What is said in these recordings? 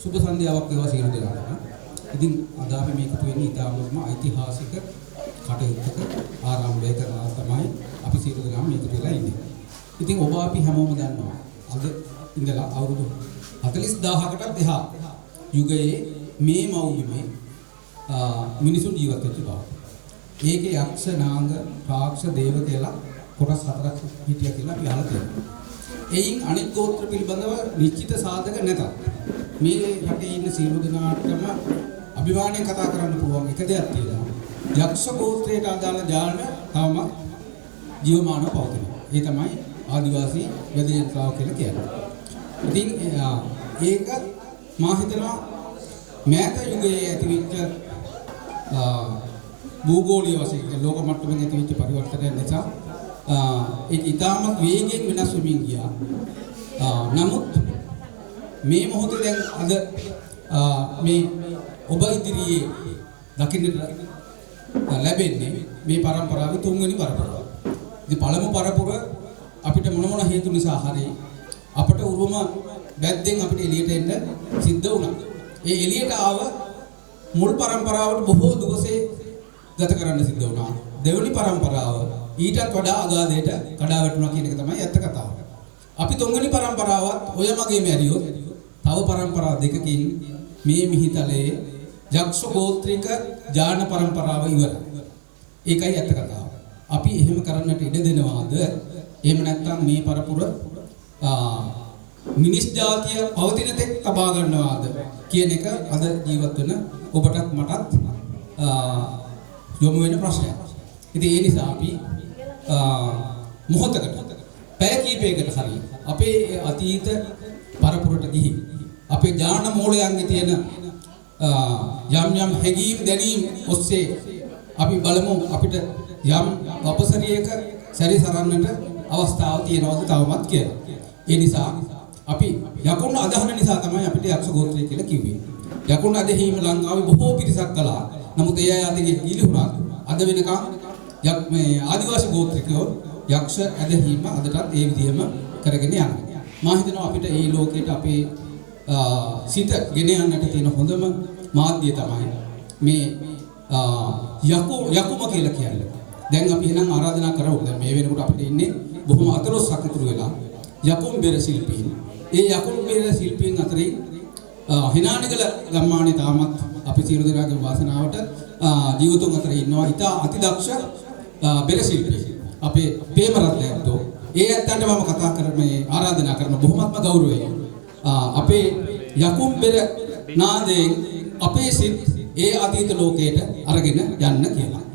සුබ සන්ධ්‍යාවක් වේවා සියලු දෙනාටම. ඉතින් අද අපි මේක තුනේ ඉතාමත්ම ඓතිහාසික කටයුත්තක ආරම්භය කරනවා තමයි අපි සියලු දෙනාම මේක වෙලා ඉන්නේ. ඉතින් ඔබ අපි හැමෝම දන්නවා අද ඉඳලා අවුරුදු 40000කටත් එහා යුගයේ මේ මව්බිමේ මිනිසුන් ජීවත් වෙච්ච බව. ඒකේ යක්ෂ නාග රාක්ෂ දේව කියලා කොටස් හතරක් හිටියා කියලා අපි අහලා තියෙනවා. එයින් අනෙක් ගෝත්‍ර පිළිබඳව නිශ්චිත සාධක නැත. මේ රටේ ඉන්න සියලු දෙනාටම අභිමානයෙන් කතා කරන්න පුළුවන් එක දෙයක් තියෙනවා. යක්ෂ ගෝත්‍රයට අදාළ ජාන තවම ජීවමානව පවතිනවා. ඒ තමයි ආදිවාසී වැදගත්කම කියලා කියන්නේ. ඉතින් ඒක මා හිතනවා මෑත යුගයේ ඇතිවෙච්ච භූගෝලීය වශයෙන් ලෝක මට්ටමින් ඇතිවෙච්ච පරිවර්තනය නිසා ඒක ඉතාමත් වේගයෙන් වෙනස් වෙමින් ගියා. නමුත් මේ මොහොතේ දැන් අද මේ ඔබ ඉදිරියේ දකින්නට ලැබෙන්නේ මේ පරම්පරාවේ තුන්වෙනි පරපුර. ඉතින් පළමු පරපුර අපිට මොන හේතු නිසා හරි අපට උරුම බැද්දෙන් අපිට එළියට එන්න සිද්ධ වුණා. ඒ එළියට ආව මුල් පරම්පරාවට බොහෝ දුකසේ ගත කරන්න සිද්ධ වුණා. දෙවෙනි පරම්පරාව ඊටත් වඩා අගාධයට කඩා වැටුණා කියන එක තමයි ඇත්ත කතාව. අපි තුන්වෙනි පරම්පරාවත් ඔය මගේ මැරියොත් තව පරම්පරා දෙකකින් මේ මිහිතලේ යක්ෂ ගෝත්‍රික ජාන පරම්පරාව ඉවරයි. ඒකයි ඇත්ත කතාව. අපි එහෙම කරන්නට ඉඩ දෙනවාද? එහෙම නැත්නම් මේ පරපුර මිනිස් ජාතිය පවතින තෙක් තබා ගන්නවාද කියන එක අද ජීවත් වෙන ඔබටත් මටත් යොමු වෙන ප්‍රශ්නයක්. ඉතින් ඒ නිසා අපි මොහොතකට පැය කීපයකට හරි අපේ අතීත පරපුරට ගිහින් අපේ ඥාන මූලයන්ගේ තියෙන යම් හැඟීම් දැනීම් ඔස්සේ අපි බලමු අපිට යම් අපසරියක සැරිසරන්නට අවස්ථාවක් තියෙනවද තවමත් කියලා. ඒ නිසා අපි යකුන් අදහන නිසා තමයි අපිට යක්ෂ ගෝත්‍රය කියලා කිව්වේ. යකුන් අදහිම ලංකාවේ බොහෝ පිරිසක් කළා. නමුත් ඒ අය අතගේ ගිලිහුණා. අද වෙනකම් මේ ආදිවාසී ගෝත්‍රිකයෝ යක්ෂ අදහිම අදටත් ඒ විදිහම කරගෙන යනවා. මා හිතනවා අපිට මේ ලෝකෙට අපේ සිත ගෙන යන්නට තියෙන හොඳම මාධ්‍ය තමයි මේ යකුම කියලා කියන්නේ. දැන් අපි එහෙනම් ආරාධනා කරමු. දැන් මේ වෙනකොට අපිට ඉන්නේ බොහොම අතලොස්සක් ඉතුරු වෙලා යකුම් බෙර ශිල්පීන්. ඒ යකුම් බෙර ශිල්පීන් අතරින් හිනානිකල ගම්මානේ තාමත් අපි සියලු දෙනාගේ වාසනාවට ජීවිතුන් අතර ඉන්නවා. ඉතා අතිදක්ෂ බෙර ශිල්පී. අපේ ප්‍රේමරත්නයෝ. ඒ ඇත්තන්ට මම කතා කරන්නේ ආරාධනා කරන බොහොමත්ම ගෞරවයෙන්. අපේ යකුම් බෙර නාදයෙන් අපේ සිත් ඒ අතීත ලෝකයට අරගෙන යන්න කියලා.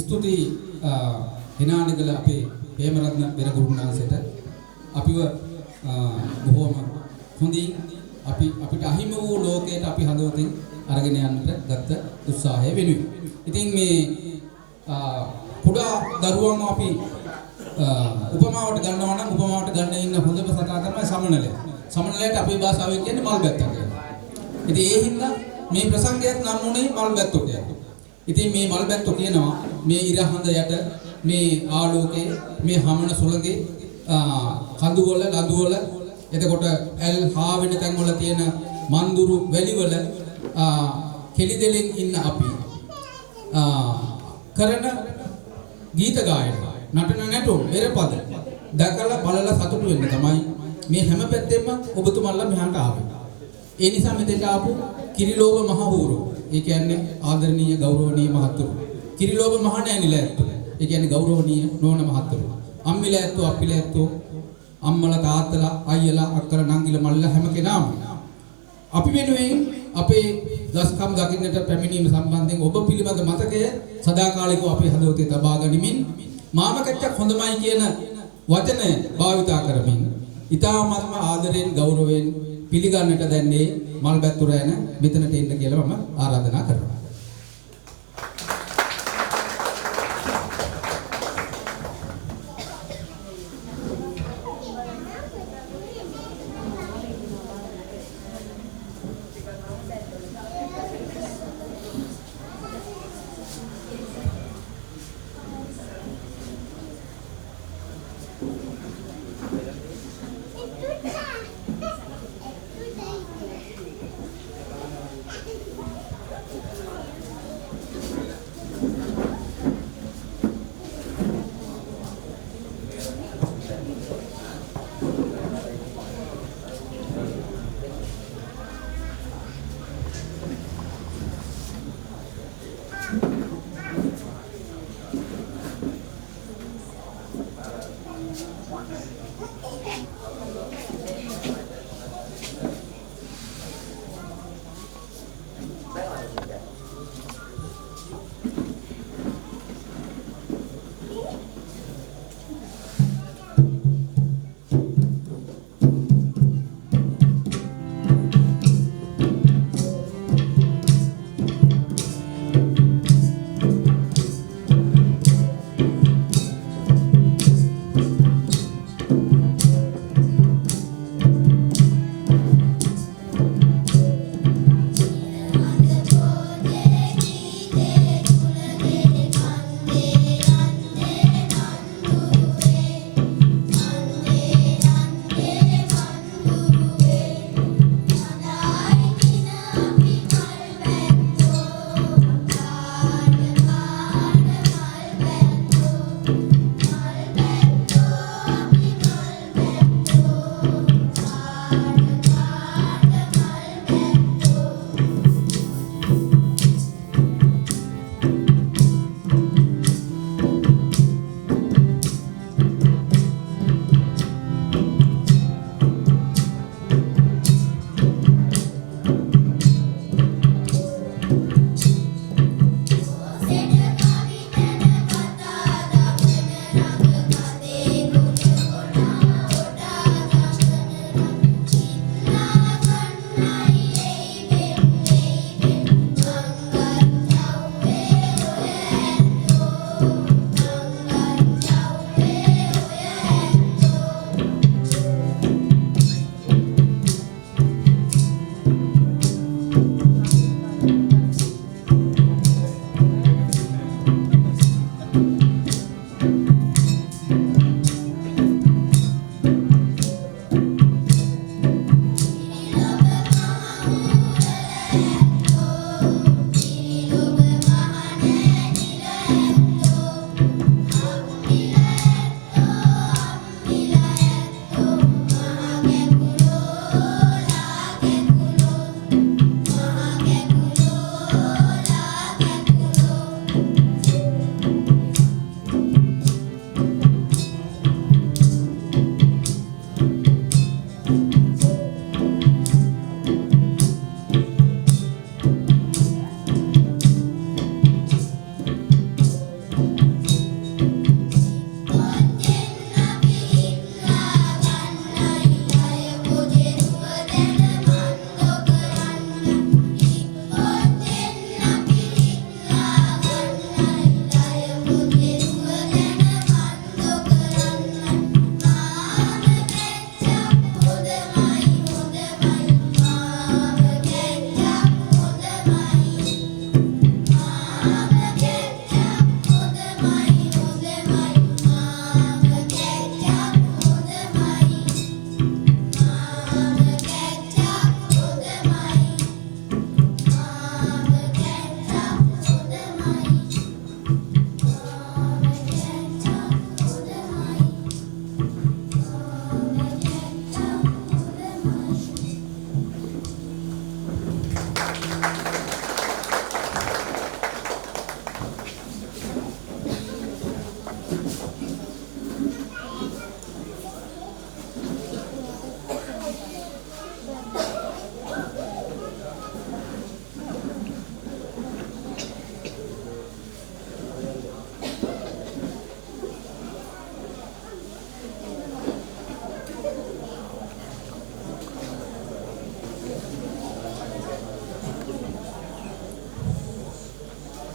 ස්තුතියි හිනානගල අපේ හේමරත්න පෙරගුරුනාන්සේට අපිව බොහොම හොඳින් අපිට අහිමි වූ ලෝකයට අපි හදවතින් අරගෙන යන්නට ගත්ත උත්සාහය වෙනුවෙන්. ඉතින් මේ කුඩා දරුවන්ව අපි උපමාවට ගන්නවා නම් උපමාවට ගන්න ඉන්න හොඳම සතා තමයි සමනලය. සමනලයට අපේ භාෂාවෙන් කියන්නේ මල් බැත්තා කියලා. ඉතින් ඒ හින්දා මේ ප්‍රසංගයත් නම් උනේ මල් බැත්තෝ කියලා. ඉතින් මේ මල් බැත්තෝ කියනවා මේ ඉර හඳ යට මේ ආලෝකයේ මේ හමන සුළඟේ කඳු වල ලඳු වල එතකොට ඇල් හා වෙන තැන් වල තියෙන මන්දුරු වැලි වල කෙලිදෙලෙන් ඉන්න අපි කරන ගීත ගායන නටන නැටුම් මෙරපද දැකලා බලලා සතුටු වෙන්න තමයි මේ හැම පැත්තෙම ඔබතුමන්ලා මෙහාට ආවේ. ඒ නිසා මෙතෙන්ට ආපු කිරිලෝභ මහ හූරු. ඒ කියන්නේ ආදරණීය ගෞරවනීය මහතුරු. කිරිලෝභ මහ නෑනිලා ඇත්තෝ. ඒ කියන්නේ ගෞරවනීය නෝන මහතුරු. අම්මිලා ඇත්තෝ අප්පිලා ඇත්තෝ අම්මලා තාත්තලා අයියලා අක්කලා නංගිලා මල්ලා හැම කෙනාම අපි වෙනුවෙන් අපේ දස්කම් දකින්නට පැමිණීම සම්බන්ධයෙන් ඔබ පිළිබඳ මතකය සදාකාලිකව අපේ හදවතේ තබා ගනිමින් මාම කච්චක් හොඳමයි කියන වචනය භාවිතා කරමින් ඊ타ත්ම ආදරයෙන් ගෞරවයෙන් පිළිගන්නට දැන්නේ මල් බැත්තුරෑන මෙතනට එන්න කියලා මම ආරාධනා කරනවා.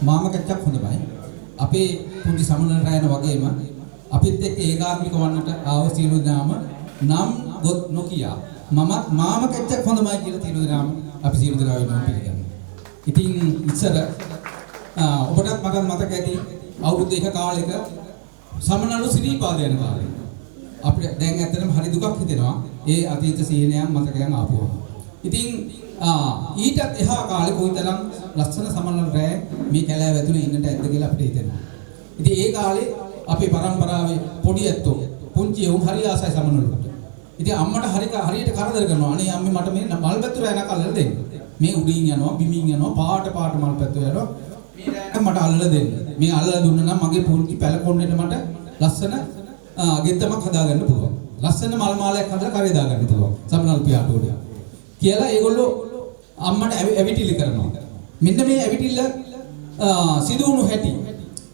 මාම කැච්චක් හොඳමයි. අපේ පුංචි සමනල රැයන වගේම අපිත් එක්ක ඒකාත්මික වන්නට ආව සියලු දෙනාම නම් ගොත් නොකිය මම මාම කැච්චක් හොඳමයි කියලා සියලු දෙනාම අපි සියලු දෙනා වෙනම පිළිගන්නවා. ඉතින් ඉස්සර ඔබටත් මට මතක ඇති අවුරුදු 1 කාලෙක සමනලු සිරිපාද යන කාලේ අපිට දැන් ඇත්තටම හරි දුකක් හිතෙනවා ඒ අතීත සීනයන් මතකයන් ආපුවම. ඉතින් ඊටත් එහා කාලේ කොයිතරම් ලස්සන සමනල රැය මේ කැලෑව ඇතුලේ ඉන්නට ඇද්ද කියලා අපිට හිතෙනවා. ඉතින් ඒ කාලේ අපේ පරම්පරාවේ පොඩි ඇත්තෝ පුංචි උන් හරි ආසයි සමනලට. ඉතින් අම්මට හරියට කරදර කරනවා. අනේ අම්මේ මට මේ මල් පැත්තු රැය නකල්ලා දෙන්න. මේ උඩින් යනවා බිමින් යනවා පාට මල් පැත්තු යනවා. මේ මට අල්ලලා දෙන්න. මේ අල්ලලා දුන්නා නම් මගේ පුංචි පැලකොන්නේට මට ලස්සන ගෙත්තමක් හදාගන්න පුළුවන්. ලස්සන මල් මාලයක් හදලා කරේ දාගන්න පුළුවන්. සමනල් පියාට උඩ. කියලා ඒගොල්ලෝ අම්මට ඇවිටිලි කරනවා. මෙන්න මේ ඇවිටිල්ල සිදු වුණු හැටි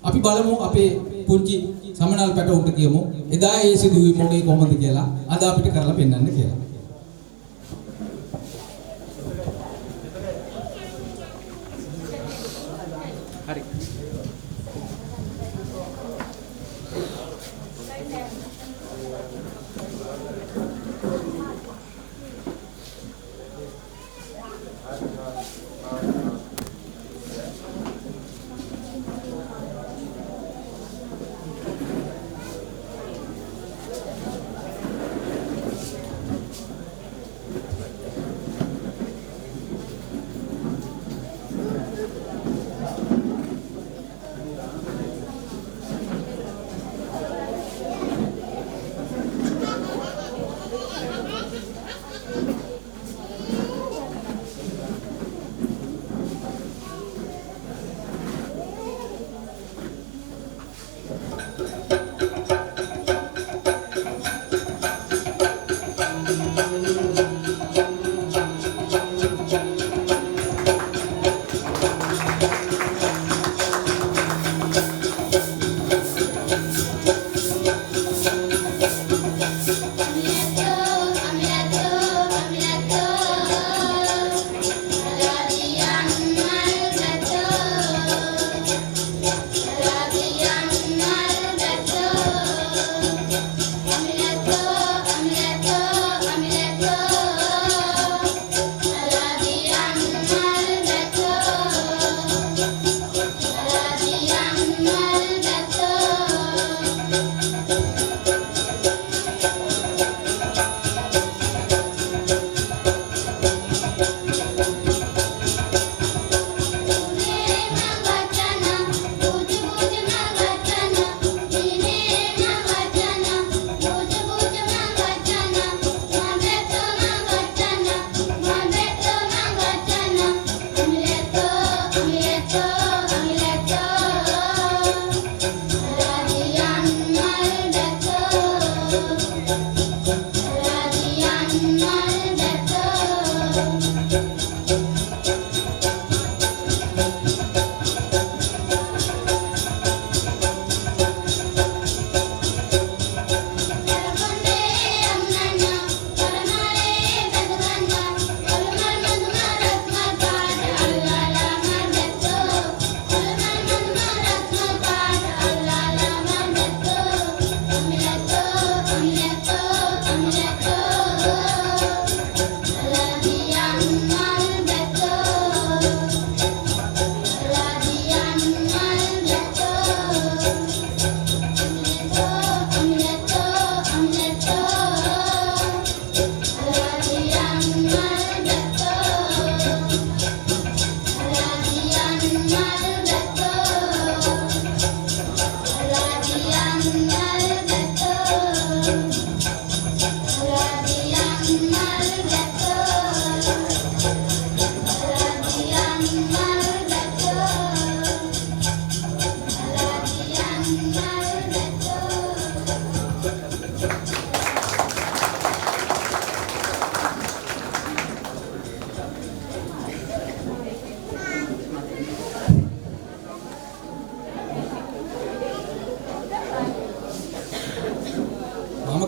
අපි බලමු අපේ පුංචි සමනල් පැටවුන්ට කියමු. එදා ඒ සිදුවීම මොනේ කොහොමද කියලා අද අපිට කරලා පෙන්වන්න කියලා. හරි.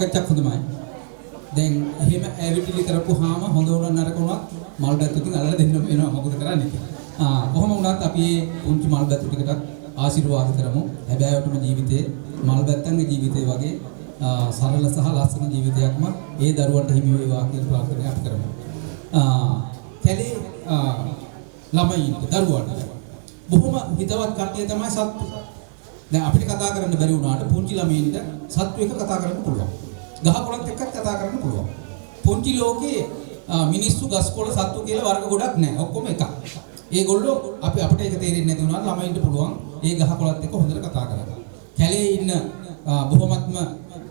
කච්චක් හොඳමයි. දැන් එහෙම ඇවිටිලි කරපුවාම හොඳ උනන නරක උනත් මල් බැත් තුකින් අල්ලලා දෙන්න වෙනවා මොකද කරන්නේ කියලා. කොහොම වුණත් අපි පුංචි මල් බැතු ටිකටත් ආශිර්වාද කරමු. හැබෑවටම ජීවිතේ මල් බැත්තන්ගේ ජීවිතේ වගේ සරල සහ ලස්සන ජීවිතයක්ම ඒ දරුවන්ට හිමි වේවා කියලා ප්‍රාර්ථනා අපි කරමු. කැලේ ළමයින්ට දරුවන්ට බොහොම හිතවත් කට්ටිය තමයි සත්තු. දැන් අපිට කතා කරන්න බැරි වුණාට පුංචි ළමයින්ට සත්තු එක කතා කරන්න පුළුවන්. ගහකොළත් එක්කත් කතා කරන්න පුළුවන්. පුංචි ලෝකේ මිනිස්සු ගස්කොළ සත්තු කියලා වර්ග ගොඩක් නැහැ. ඔක්කොම එකක්. ඒගොල්ලෝ අපිට ඒක තේරෙන්නේ නැති වුණාට ළමයින්ට පුළුවන් ඒ ගහකොළත් එක්ක හොඳට කතා කරන්න. කැලේ ඉන්න බොහොමත්ම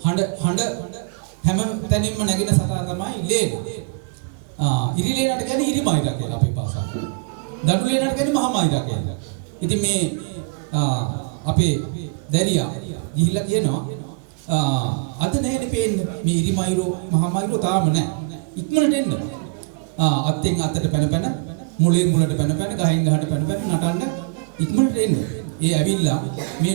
හඬ හැම තැනින්ම නැගින සතා තමයි ලේන. ඉරිලේනට කියන්නේ ඉරිමයිරා කියලා අපේ භාෂාවෙන්. දඩු ලේනට කියන්නේ මහමයිරා කියලා. ඉතින් මේ අපේ දැරියා ගිහිල්ලා කියනවා අද නැහැනේ පේන්නේ මේ ඉරිමයිරෝ මහමයිරෝ තාම නැහැ. ඉක්මනට එන්න. අත්ෙන් අතට පැන මුලෙන් මුලට පැන ගහෙන් ගහට පැන නටන්න ඉක්මනට එන්න. ඒ ඇවිල්ලා මේ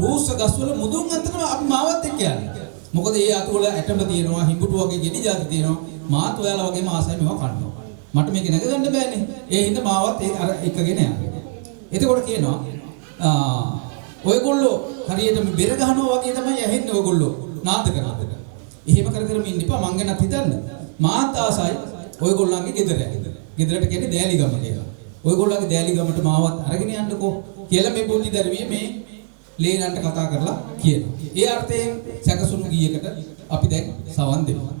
රෝස ගස්වල මුදුන් අතරම අපි මාවත් එක්ක යන්නේ. මොකද ඒ අතවල ඇටම තියෙනවා, හිඟුටු වගේ ගෙඩි జాති තියෙනවා. මාත් ඔයාලා වගේම ආසයි මේවා කන්නවා. මට මේක නැග ගන්න බෑනේ. ඒ හින්දා මාවත් ඒ අර එකගෙන යනවා. එතකොට කියනවා ඔයගොල්ලෝ හරියට මේ බෙර ගහනවා වගේ තමයි ඇහෙන්නේ ඔයගොල්ලෝ නාද කරනකොට. එහෙම කර ඉන්න එපා මං ගැනත් හිතන්න. මාත් ආසයි ඔයගොල්ලන්ගේ ගෙදර. ගෙදරට කියන්නේ දෑලිගම කියලා. ඔයගොල්ලන්ගේ දෑලිගමට මාවත් අරගෙන යන්නකෝ කියලා මේ පොඩි දරුවිය මේ ලේනන්ට කතා කරලා කියනවා. ඒ අර්ථයෙන් සැකසුණු ගීයකට අපි දැන් සවන් දෙනවා.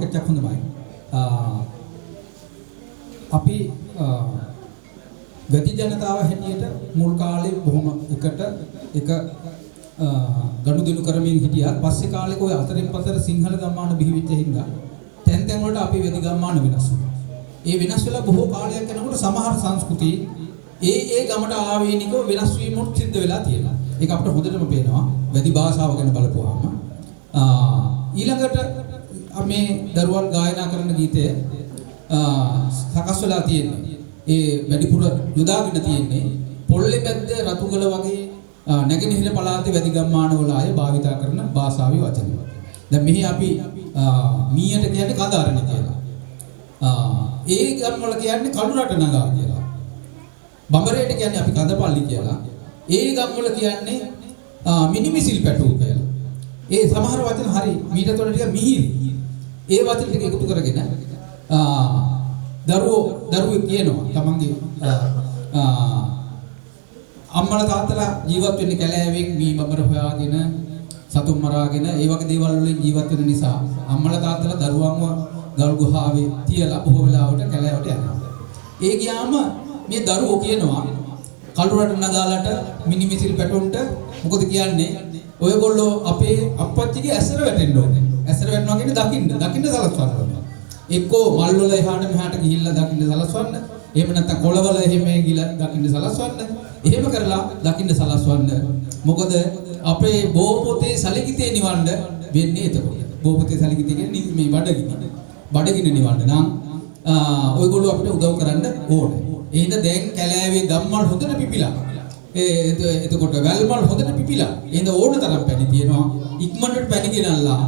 සාකච්ඡාවක් හොඳමයි. අපි ගති ජනතාව හැටියට මුල් කාලේ බොහොම එක ගනුදෙනු කරමින් හිටියා. පස්සේ කාලෙක ඔය අතරින් පතර සිංහල ගම්මාන බිහි වෙච්ච හින්දා තැන් වලට අපි වෙදි ගම්මාන වෙනස් වුණා. ඒ වෙනස් වෙලා බොහෝ කාලයක් යනකොට සමහර සංස්කෘති ඒ ගමට ආවේනිකව වෙනස් වීමුත් සිද්ධ වෙලා තියෙනවා. ඒක අපිට හොඳටම පේනවා වෙදි භාෂාව ගැන බලපුවාම. ඊළඟට මේ දරුවන් ගායනා කරන ගීතය සකස් වෙලා තියෙන්නේ. ඒ වැඩිපුර යොදාගෙන තියෙන්නේ පොල්ලේ පැද්ද රතුගල වගේ නැගෙනහිර පළාතේ වැදි ගම්මාන වල අය භාවිතා කරන භාෂාවේ වචන. දැන් මෙහි අපි මීයට කියන්නේ කඳාරණ කියලා. ඒ ගම් වල කියන්නේ කළු රට නගා කියලා. බඹරේට කියන්නේ අපි කඳපල්ලි කියලා. ඒ ගම් වල කියන්නේ මිනිමිසිල් පැටූ කියලා. ඒ සමහර වචන හරි මීට තොර ටික මිහිරි. ඒ වචන ටික එකතු කරගෙන දරුවෝ කියනවා තමන්ගේ අම්මලා තාත්තලා ජීවත් වෙන්නේ කැලෑවෙන් මී බබර හොයාගෙන සතුන් මරාගෙන ඒ වගේ දේවල් වලින් ජීවත් වෙන නිසා අම්මලා තාත්තලා දරුවන්ව ගල් ගුහාවේ තියලා බොහෝ වෙලාවට කැලෑවට යනවා. ඒ ගියාම මේ දරුවෝ කියනවා කළුරට නගාලට මිනිමිසිල් පැටුන්ට මොකද කියන්නේ ඔයගොල්ලෝ අපේ අප්පච්චිගේ ඇසර වැටෙන්න ඕනේ. ඇසර වැටෙනවා කියන්නේ දකින්න සලස්වන්න ඕනේ. එක්කෝ මල් වල එහාට මෙහාට ගිහිල්ලා දකින්න සලස්වන්න. එහෙම නැත්නම් කොළවල එහෙම ගිහිල්ලා දකින්න සලස්වන්න. එහෙම කරලා දකින්න සලස්වන්න. මොකද අපේ බෝපොතේ සලිකිතේ නිවන්න වෙන්නේ එතකොට. බෝපොතේ සලිකිතේ කියන්නේ මේ බඩගින්න නිවන්න නම් ඔයගොල්ලෝ අපිට උදව් කරන්න ඕනේ. එහෙනම් දැන් කැලෑවේ ගම්මල් හොඳට පිපිලා. එතකොට වැල්මල් හොඳට පිපිලා. එහෙනම් ඕන තරම් පැණි තියෙනවා. ඉක්මනට පැණි ගෙනල්ලා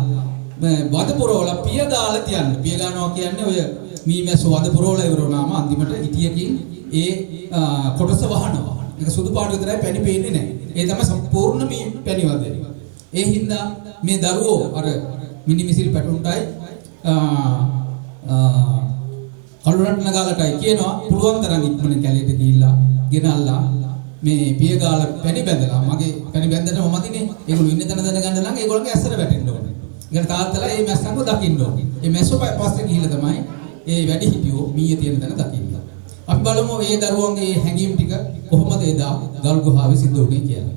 වද පුරවල පිය ගාලා තියන්න. පිය ගන්නවා කියන්නේ ඔය මීමැස්ස වද පුරවල ඉවර වුණාම අන්තිමට ඉටියකින් ඒ කොටස වහනවා. ඒක සුදු පාට විතරයි පැණි පේන්නේ නැහැ. ඒ තමයි සම්පූර්ණ මේ පැණි වදේ. ඒ හින්දා මේ දරුවෝ අර මිනිමිසිල් පැටුන්ටයි කළුරට නගාලටයි කියනවා පුළුවන් තරම් ඉක්මන කැලේට ගිහිල්ලා ගෙනල්ලා මේ පිය ගාලා පැණි බැඳලා මගේ පැණි බැඳලා මමදිනේ ඒගොල්ලෝ ඉන්න තැන දැනගන්න නම් ඒගොල්ලන්ගේ ඇසර වැටෙන්න ඕනේ. ඒකට තාත්තලා මේ මැස්සන්ව දකින්න ඕනේ. මේ මැස්සෝ පස්සේ ගිහිල්ලා තමයි ඒ වැඩි හිටියෝ මීය තියෙන තැන දකින්න. අපි බලමු මේ දරුවන්ගේ හැඟීම් ටික කොහොමද එදා ගල් ගුහාවේ සිද්ධ වුනේ කියලා.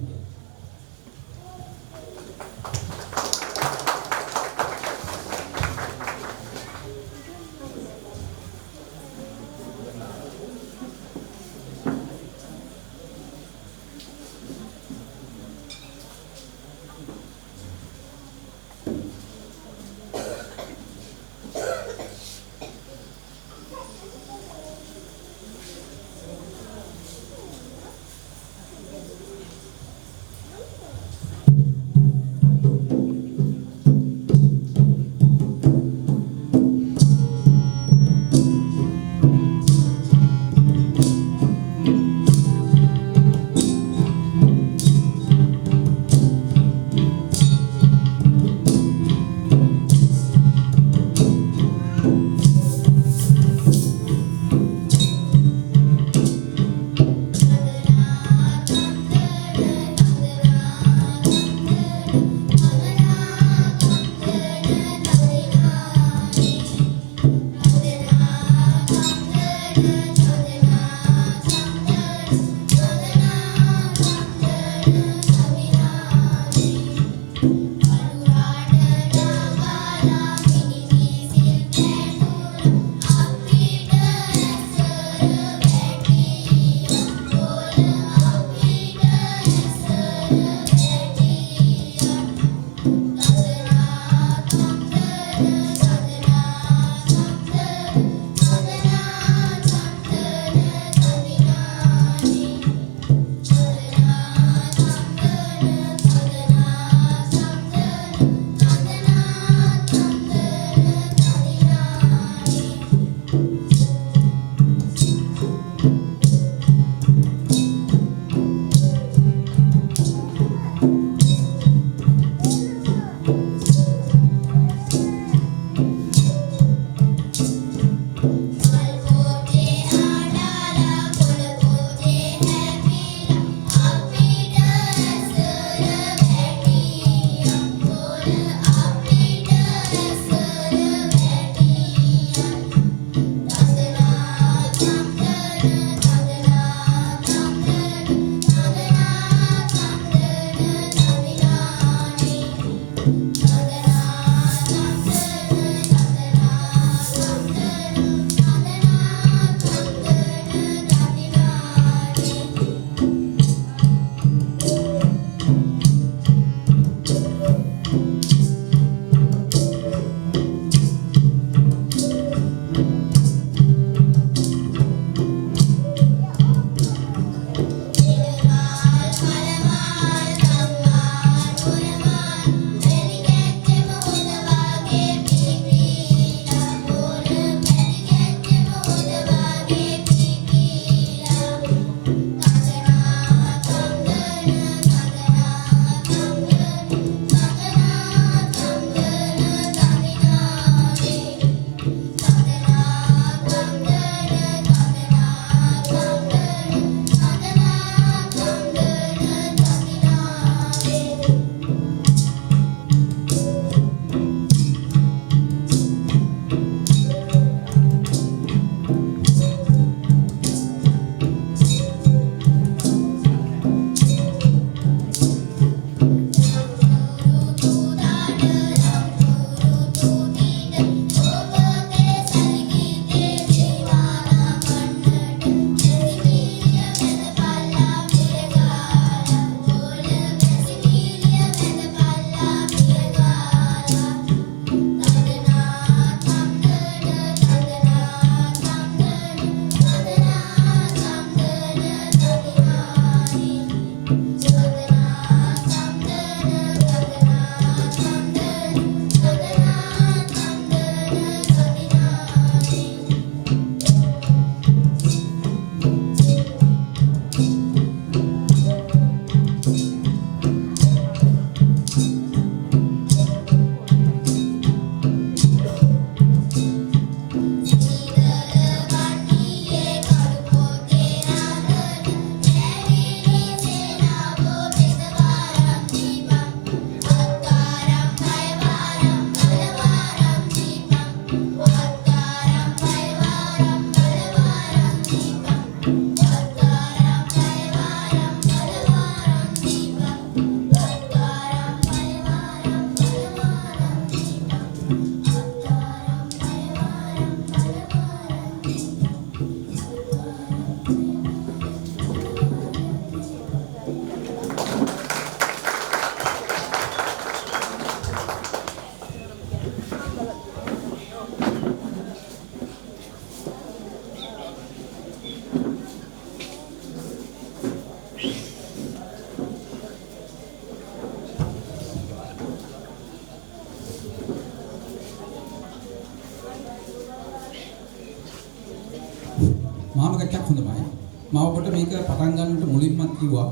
මාම කච්චක් හොඳමයි. මම ඔබට මේක පටන් ගන්නට මුලින්ම කිව්වා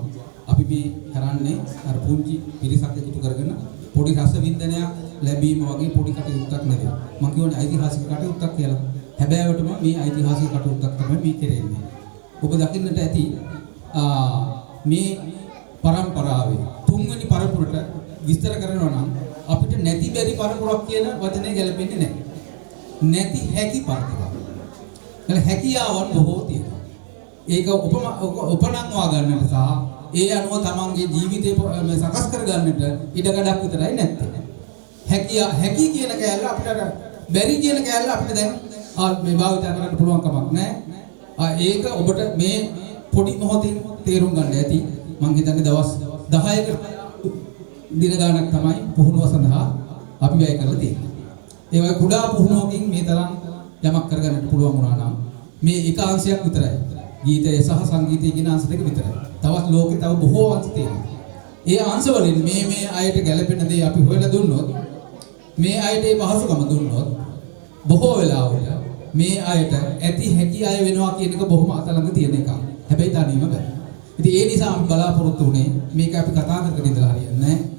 අපි මේ කරන්නේ අර පුංචි පිරිසක් එකතු කරගෙන පොඩි රස වින්දනයක් ලැබීම වගේ පොඩි කටයුත්තක් නෙවෙයි. මම කියන්නේ ඓතිහාසික කටයුත්තක් කියලා. හැබැයිවටම මේ ඓතිහාසික කටයුත්තක් තමයි මේ කෙරෙන්නේ. ඔබ දකින්නට ඇති මේ පරම්පරාවේ තුන්වෙනි පරපුරට විස්තර කරනවා නම් අපිට නැති බැරි පරපුරක් කියන වචනේ ගැලපෙන්නේ නැහැ. නැති හැකි පරපුරක්. එල හැකියාවන් බොහෝ තියෙනවා. ඒක උපනංවා ගන්නට සහ ඒ අනුව තමන්ගේ ජීවිතේ සකස් කර ගන්නට ඉඩකඩක් විතරයි නැත්තේ. හැකි කියන කෑල්ල අපිට බැරි කියන කෑල්ල අපිට දැන් මේ භාවිත කරන්න පුළුවන් කමක් නැහැ. ඒක ඔබට මේ පොඩි මොහොතින් තේරුම් ගන්න ඇති. මම හිතන්නේ දවස් 10ක දින ගානක් තමයි පුහුණුව සඳහා අපි වැය කරලා තියෙන්නේ. ඒ වගේ කුඩා පුහුණුවකින් මේ තරම් යමක් කරගන්නට පුළුවන් වුණා නම් මේ එක අංශයක් විතරයි. ගීතය සහ සංගීතය කියන අංශ දෙක විතරයි. තවත් ලෝකේ තව බොහෝ අංශ තියෙනවා. ඒ අංශ වලින් මේ අයට ගැළපෙන දේ අපි හොයලා දුන්නොත් මේ අයට ඒ පහසුකම දුන්නොත් බොහෝ වෙලාවට මේ අයට ඇති හැකි අය වෙනවා කියන එක බොහොම අතලඟ තියෙන එකක්. හැබැයි තනියම බෑ. ඉතින් ඒ නිසා අපි බලාපොරොත්තු වෙන්නේ මේක අපි කතා කරගෙන ඉඳලා හරියන්නේ නැහැ.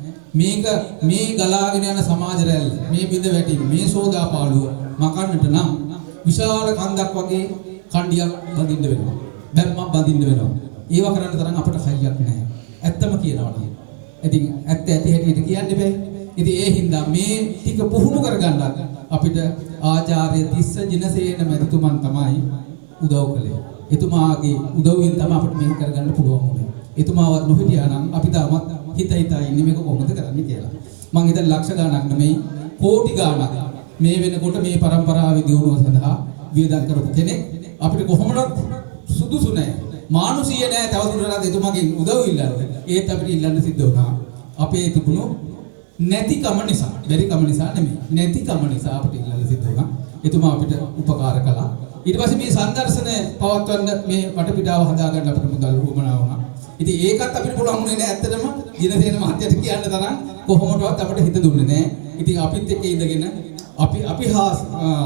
මේ ගලාගෙන යන සමාජ රැල්ල මේ බිඳ වැටීම මේ සෝදාපාලුව මකන්නට නම් විශාල කන්දක් වගේ කණ්ඩියක් බඳින්න වෙනවා. බැම්මක් බඳින්න වෙනවා. ඒව කරන්න තරම් අපිට හයියක් නැහැ. ඇත්තම කියනවා නම්. ඉතින් ඇත්ත ඇති හැටියට කියන්න බෑ. ඉතින් ඒ හින්දා මේ ටික පුහුණු කරගන්න අපිට ආචාර්ය තිස්ස ජිනසේන මැතිතුමන් තමයි උදව් කළේ. එතුමාගේ උදව්වෙන් තමයි අපිට මේක කරගන්න පුළුවන් වුණේ. එතුමාවත් නොහිටියා නම් අපි තාමත් හිතා ඉන්නේ මේක කොහොමද කරන්නේ කියලා. මං හිතන්නේ ලක්ෂ ගණනක් නෙමෙයි කෝටි ගණනක් මේ වෙනකොට මේ પરම්පරාවේ දියුණුව සඳහා වියදම් කරපු කෙනෙක් අපිට කොහොමද සුදුසු නැහැ. මානුෂීය නැහැ තවදුරටත් එතුමාගෙන් උදව් ඉල්ලන්න. ඒත් අපිට ඉල්ලන්න සිද්ධ වුණා. අපේ තිබුණු නැතිකම නිසා, බැරිකම නිසා නෙමෙයි. නැතිකම නිසා අපිට ඉල්ලන්න සිද්ධ වුණා. එතුමා අපිට උපකාර කළා. ඊට පස්සේ මේ සංදර්ශනය පවත්වන්න මේ වටපිටාව හදාගන්න අපිට මුදල් උවමනා වුණා. ඉතින් ඒකත් අපිට පුළුවන් වුණේ නැහැ ඇත්තටම දිනසේන මහත්තයට කියන්න තරම් කොහොමදවත් අපිට හිත දුන්නේ නැහැ. ඉතින් අපිත් එක්ක ඉඳගෙන අපි හා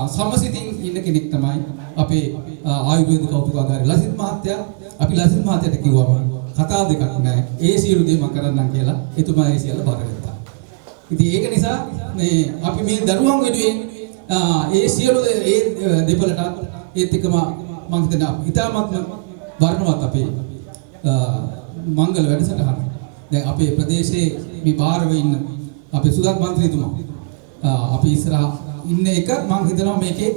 සමසිතින් ඉන්න කෙනෙක් තමයි අපේ ආයුර්වේද කෞතුකාගාරේ ලසිත් මහත්තයා. අපි ලසිත් මහත්තයට කිව්වම කතා දෙකක් නැහැ. ඒ සියලු දේ මම කරන්නම් කියලා එතුමා ඒ සියල්ල බාරගත්තා. ඉතින් ඒක නිසා මේ අපි මේ දරුවන් වෙනුවෙන් ඒ සියලු ඒ දෙපළට ඒත් එක්කම මම හිතනවා ඉතාමත්ම වර්ණවත් අපේ මංගල වැඩසටහන. දැන් අපේ ප්‍රදේශයේ මේ බාරව ඉන්න අපේ සුදත් මන්ත්‍රීතුමා අපි ඉස්සරහා ඉන්න එක මම හිතනවා මේකේ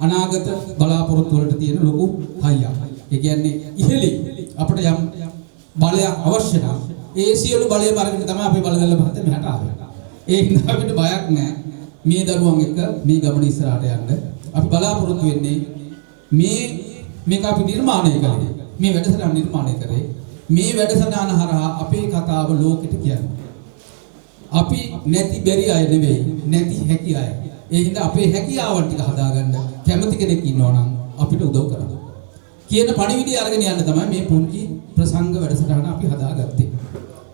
අනාගත බලාපොරොත්තු වලට තියෙන ලොකු හයියක්. ඒ කියන්නේ ඉහෙලි අපිට යම් බලයක් අවශ්‍ය නම් ඒ සියලු බලය බරගෙන තමයි අපි බලගල්ල මහත්තයා මෙහාට ආවේ. ඒ හින්දා අපිට බයක් නැහැ. මේ දරුවන් එක්ක මේ ගමන ඉස්සරහට යන්න අපි බලාපොරොත්තු වෙන්නේ මේක අපි නිර්මාණය කළේ. මේ වැඩසටහන නිර්මාණය කරේ. මේ වැඩසටහන හරහා අපේ කතාව ලෝකෙට කියන්නේ. අපි නැති බැරි අය නෙවෙයි, නැති හැකි අය. ඒ හින්දා අපේ හැකියාවන් ටික හදාගන්න කැමති කෙනෙක් ඉන්නවා නම් අපිට උදව් කරන්න. කියන පණිවිඩය අරගෙන යන්න තමයි මේ පුංචි ප්‍රසංග වැඩසටහන අපි හදාගත්තේ.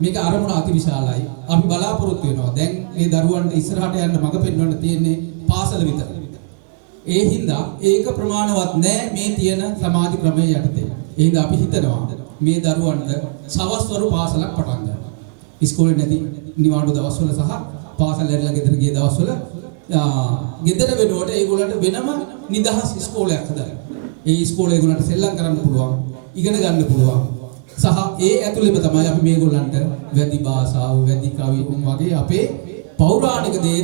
මේක අරමුණ අතිවිශාලයි. අපි බලාපොරොත්තු වෙනවා. දැන් මේ දරුවන්ට ඉස්සරහට යන්න මඟ පෙන්වන්න තියෙන්නේ පාසල විතරයි. ඒ හින්දා ඒක ප්‍රමාණවත් නෑ මේ තියෙන සමාජ ක්‍රමයේ යටතේ. ඒ හින්දා අපි හිතනවා මේ දරුවන්ට සවස්වරු පාසලක් පටන් ගන්න. ඉස්කෝලේ නැති නිවාඩු දවස්වල සහ පාසල් ඇරලා ගෙදර ගිය දවස්වල ගෙදර වෙනකොට ඒගොල්ලන්ට වෙනම නිදහස් ඉස්කෝලයක් හදන්න. ඒ ඉස්කෝලේ ඒගොල්ලන්ට සෙල්ලම් කරන්න පුළුවන්, ඉගෙන ගන්න පුළුවන්. සහ ඒ ඇතුළෙම තමයි අපි මේගොල්ලන්ට වැදි භාෂාව, වැදි කවි වගේ අපේ පෞරාණික දේ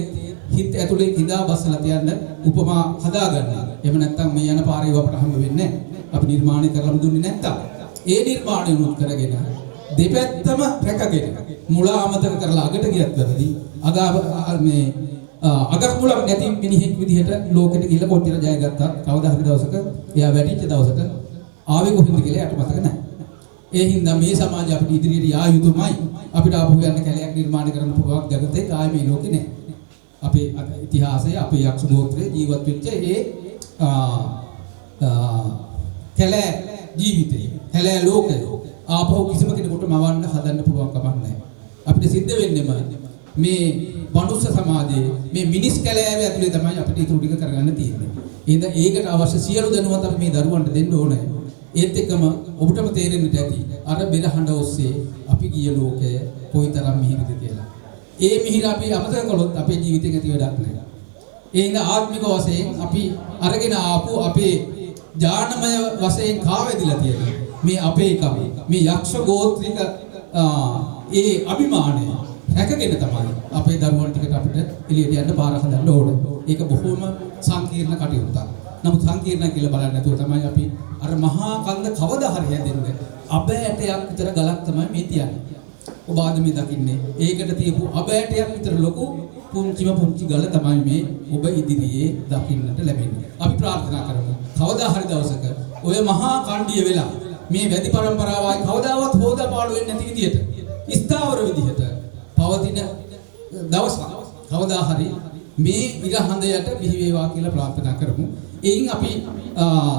හිත ඇතුලේ ඉඳා බස්සලා තියන්න උපමා හදාගන්න. එහෙම නැත්නම් මේ යන පාරේ අපට හම්බ වෙන්නේ නැහැ. අපි නිර්මාණය කරලා දුන්නේ නැත්තම්. ඒ නිර්මාණය උත් කරගෙන දෙපැත්තම රැකගෙන මුලා අමතක කරලා අගට ගියත් වැරදි. අගක් මුලක් නැති මිනිහෙක් විදිහට ලෝකෙට ගිහිල්ලා කොච්චර ජය ගත්තත් කවදා හරි දවසක එයා වැටිච්ච දවසක ආවේ කොහෙන්ද කියලා යට මතක නැහැ. ඒ හින්දා මේ සමාජය අපිට ඉදිරියට යා යුතුමයි. අපිට ආපහු යන්න කැලයක් නිර්මාණය කරන්න පුළුවන් జగතේ ආයේ මේ ලෝකේ නැහැ. අපේ ඉතිහාසයේ අපේ යක්ෂ ගෝත්‍රයේ ජීවත් වෙච්ච ඒ කැලෑ ජීවිතේ කැලෑ ලෝකේ ආපහු කිසිම කෙනෙකුට මවන්න හදන්න පුළුවන් කමක් නැහැ. අපිට සිද්ධ වෙන්නේම මේ මනුස්ස සමාජයේ මේ මිනිස් කැලෑවේ ඇතුලේ තමයි අපිට ඊටු ටික කරගන්න තියෙන්නේ. එහෙනම් ඒකට අවශ්‍ය සියලු දැනුමත් අපි මේ දරුවන්ට දෙන්න ඕනේ. ඒත් එක්කම ඔබටම තේරෙන්නට ඇති අර බෙරහඬ ඔස්සේ අපි ගිය ලෝකය කොයිතරම් මිහිරිද කියලා. ඒ මිහිර අපි අමතක කළොත් අපේ ජීවිතේ ඇති වැඩක් නැහැ. ඒ ඉඳ ආත්මික වශයෙන් අපි අරගෙන ආපු අපේ ඥානමය වශයෙන් කාවැදිලා තියෙන මේ අපේ කම මේ යක්ෂ ගෝත්‍රික ඒ අභිමානය හැකගෙන තමයි අපේ දරුවන් ටිකට අපිට එළියට යන්න පාර හදන්න ඕනේ. ඒක බොහොම සංකීර්ණ කටයුත්තක්. නමුත් සංකීර්ණ කියලා බලන්නේ නැතුව තමයි අපි අර මහා කන්ද කවදා හරි හැදෙන්නේ අබ ඇටයක් විතර ගලක් තමයි මේ තියන්නේ. ඔබ ආද මේ දකින්නේ ඒකට තියපු අබ ඇටයක් විතර ලොකු පුංචි ගල තමයි මේ ඔබ ඉදිරියේ දකින්නට ලැබෙන්නේ. අපි ප්‍රාර්ථනා කරමු කවදා හරි දවසක ඔය මහා කණ්ඩිය වෙලා මේ වැදි પરම්පරාවයි කවදාවත් හොදාපාලු වෙන්නේ නැති විදිහට ස්ථාවර විදිහට පවතින දවසක් කවදා හරි මේ ඉරහඳ යට බිහි වේවා කියලා ප්‍රාර්ථනා කරමු. එයින් අපි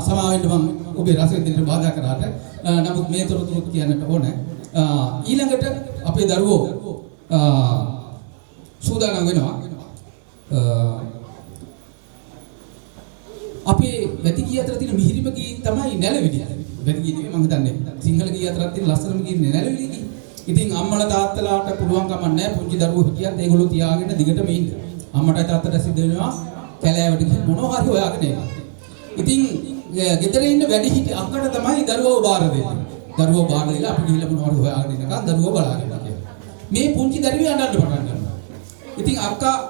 සමාවෙන්න මම ඔබේ රසයෙන් දෙන්න බාධා කරාට නමුත් මේ තොරතුරු කියන්නට ඕනේ. ඊළඟට අපේ දරුවෝ සූදානම් වෙනවා අපේ වැදි ගී අතර තියෙන මිහිරිම ගී තමයි නැලවිලි. වැදි ගී නෙවෙයි මම හිතන්නේ සිංහල ගී අතරත් තියෙන ලස්සනම ගී නැලවිලි ගී. ඉතින් අම්මලා තාත්තලාට පුළුවන් කමක් නැහැ පුංචි දරුවෝ හිටියත් ඒගොල්ලෝ තියාගෙන දිගටම ඉන්න. අම්මටයි තාත්තට සිද්ධ වෙනවා කැලෑවට ගිහින් මොනවා හරි හොයාගෙන එන්න. ඉතින් ගෙදර ඉන්න වැඩි හිටි අක්කට තමයි දරුවෝ බාර දෙන්නේ. දරුවෝ බාර දීලා අපි ගිහිල්ලා මොනවා හරි හොයාගෙන ඉන්නකම් දරුවෝ බලාගෙන ඉන්නවා. මේ පුංචි දරුවෝ අඬන්න පටන් ගන්නවා. ඉතින් අක්කාට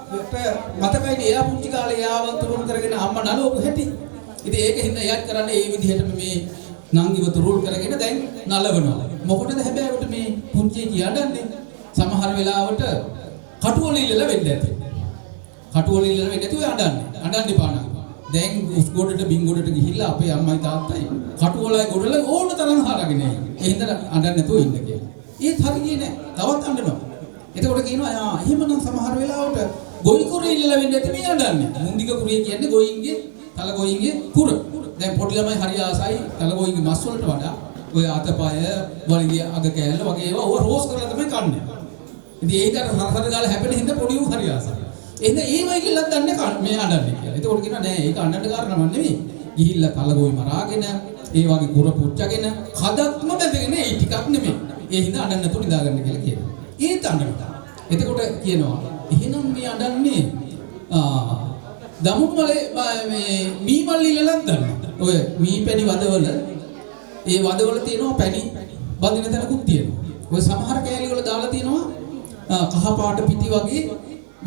මතකයි එයා පුංචි කාලේ එයාව තුරුම් කරගෙන අම්මා නලවපු හැටි. ඉතින් ඒක හින්දා එයාත් කරන්නේ ඒ විදිහටම මේ නංගිව තුරුල් කරගෙන දැන් නලවනවා. මොකටද හැබැයි මේ පුංචි කියන්නන්නේ සමහර වෙලාවට කටුවල ඉල්ලලා වෙන්න ඇති. කටුවල ඉල්ලලා වෙන්න ඇති ඔය අඬන්නේ පාන. දැන් උස්ගොඩට බින්ගොඩට ගිහිල්ලා අපේ අම්මයි තාත්තයි කටුවලයි ගොඩල ඕන තරම් හරගෙන ඒ හින්දා අඬන්නේ නැතුව ඉන්න කියලා. ඒත් හරියන්නේ නැහැ. තවත් අඬනවා. එතකොට කියනවා එහෙමනම් සමහර වෙලාවට ගොවි කුරේ ඉල්ලලා වෙන්න ඇති මේ අඬන්නේ. මුන්දික කුරේ කියන්නේ ගොයින්ගේ තල ගොයින්ගේ කුර. දැන් පොඩි ළමයි හරි ආසයි තල ගොයින්ගේ මස් වලට වඩා ඔය අතපය වලිගේ අග කෑල්ල වගේ ඒවා ඔය රෝස් කරලා තමයි කන්නේ. ඉතින් ඒකට හරහර ගාලා හැපෙන හින්දා පොඩි උන් හරි ආසයි. එහෙනම් ඒවයි කියලා දන්නේ මේ අඬන්නේ කියලා. එතකොට කියනවා නෑ ඒක අඬන්න කාරණාවක් නෙමෙයි. ගිහිල්ලා තල ගොයි මරාගෙන ඒ වගේ කුර පුච්චගෙන කදක්ම බැඳගෙන ඒ ටිකක් නෙමෙයි. ඒ හින්දා අඬන්න නැතුව නිදාගන්න කියලා කියනවා. ඒත් අඬනවා. එතකොට කියනවා එහෙනම් මේ අඬන්නේ දමුණු වලේ මේ මී මල්ලි ඉලලක් ගන්න. ඔය මී පැණි වදවල ඒ වදවල තියෙනවා පැණි බඳින තැනකුත් තියෙනවා. ඔය සමහර කෑලි වල දාලා තියෙනවා කහ පාට පිටි වගේ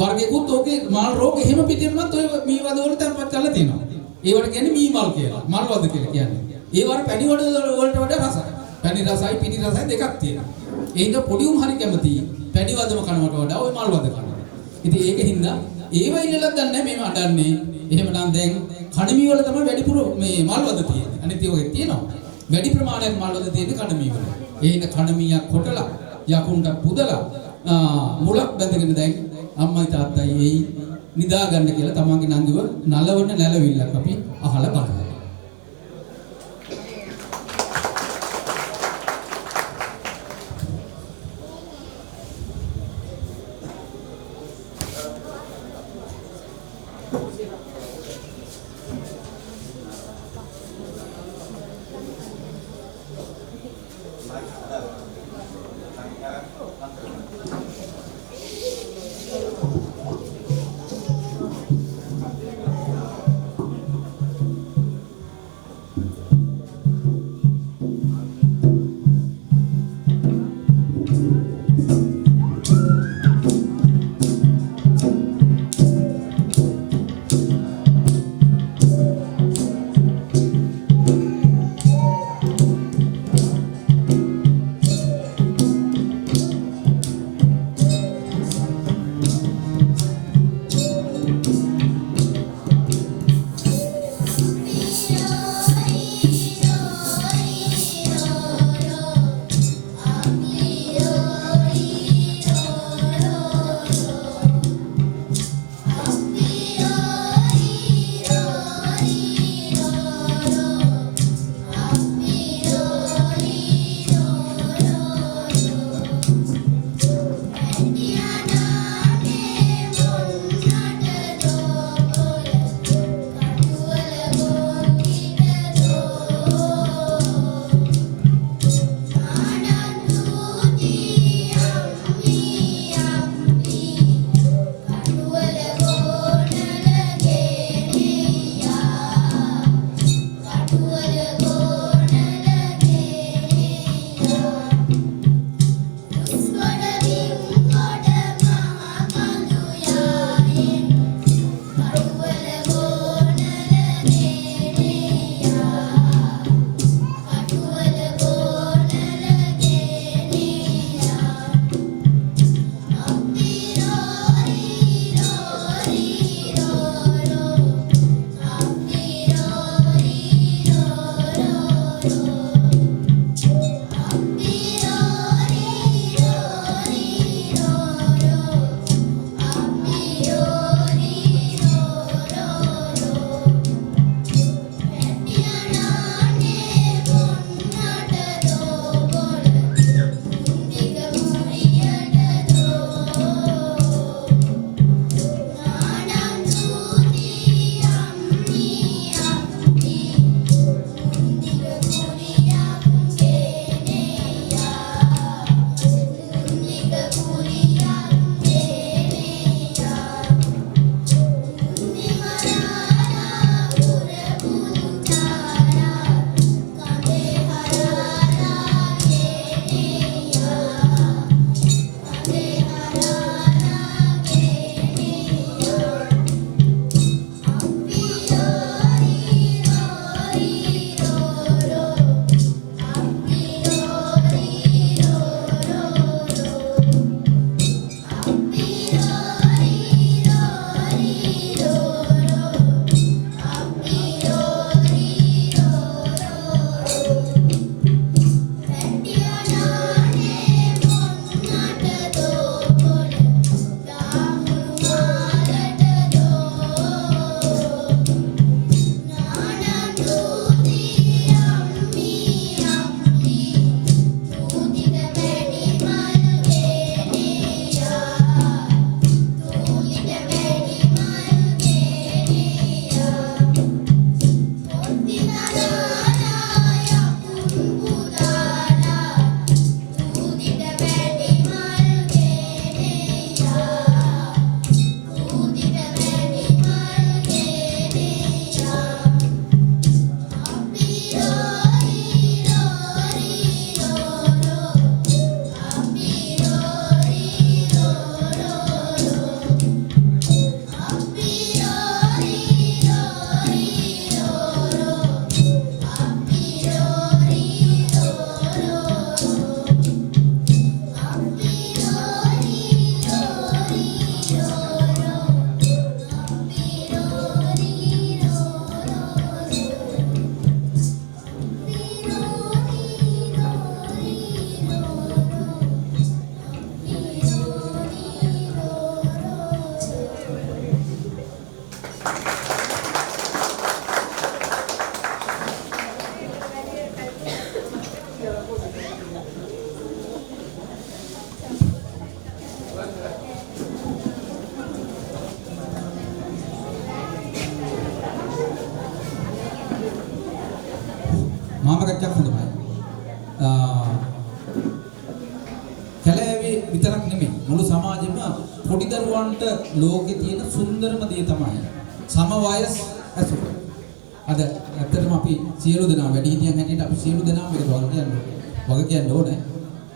වර්ගයකුත් ඕකේ මල් රෝග එහෙම පිටින්මත් ඔය මී වදවල තැන්පත් කරලා තියෙනවා. ඒවට කියන්නේ මී මල් කියලා. මල් වද කියලා කියන්නේ. ඒ වර පැණි වලට වඩා රසයි. පැණි රසයි පිටි රසයි දෙකක් තියෙනවා. ඒ හින්දා පොඩි උන් හරි කැමති පැණි වදම කනවට වඩා ඔය මල් වද කනවා. ඉතින් ඒක හින්දා ඒව ඉල්ලලක් දන්නේ මේව අඬන්නේ. එහෙමනම් දැන් කණමී වල තමයි වැඩිපුර මේ මල් වද තියෙන්නේ. අනිත් ඒවාගේ තියෙනවා. වැඩි ප්‍රමාණයක් මල් වද තියෙන්නේ කණමී වල. ඒ හින්දා කණමීයක් කොටලා යකුන්ට පුදලා මුලක් බැඳගෙන දැන් අම්මයි තාත්තයි එයි නිදා ගන්න කියලා තමන්ගේ නංගිව නලවන නැලවිල්ලක් අපි අහලා බලනවා. මාමකච්චක් හොඳයි. කැලෑවේ විතරක් නෙමෙයි මුළු සමාජෙම පොඩි දරුවන්ට ලෝකේ තියෙන සුන්දරම දේ තමයි සම වයස් ඇසුර. අද ඇත්තටම අපි සියලු දෙනා වැඩිහිටියන් හැටියට අපි සියලු දෙනා මේක වග කියන්න ඕනේ.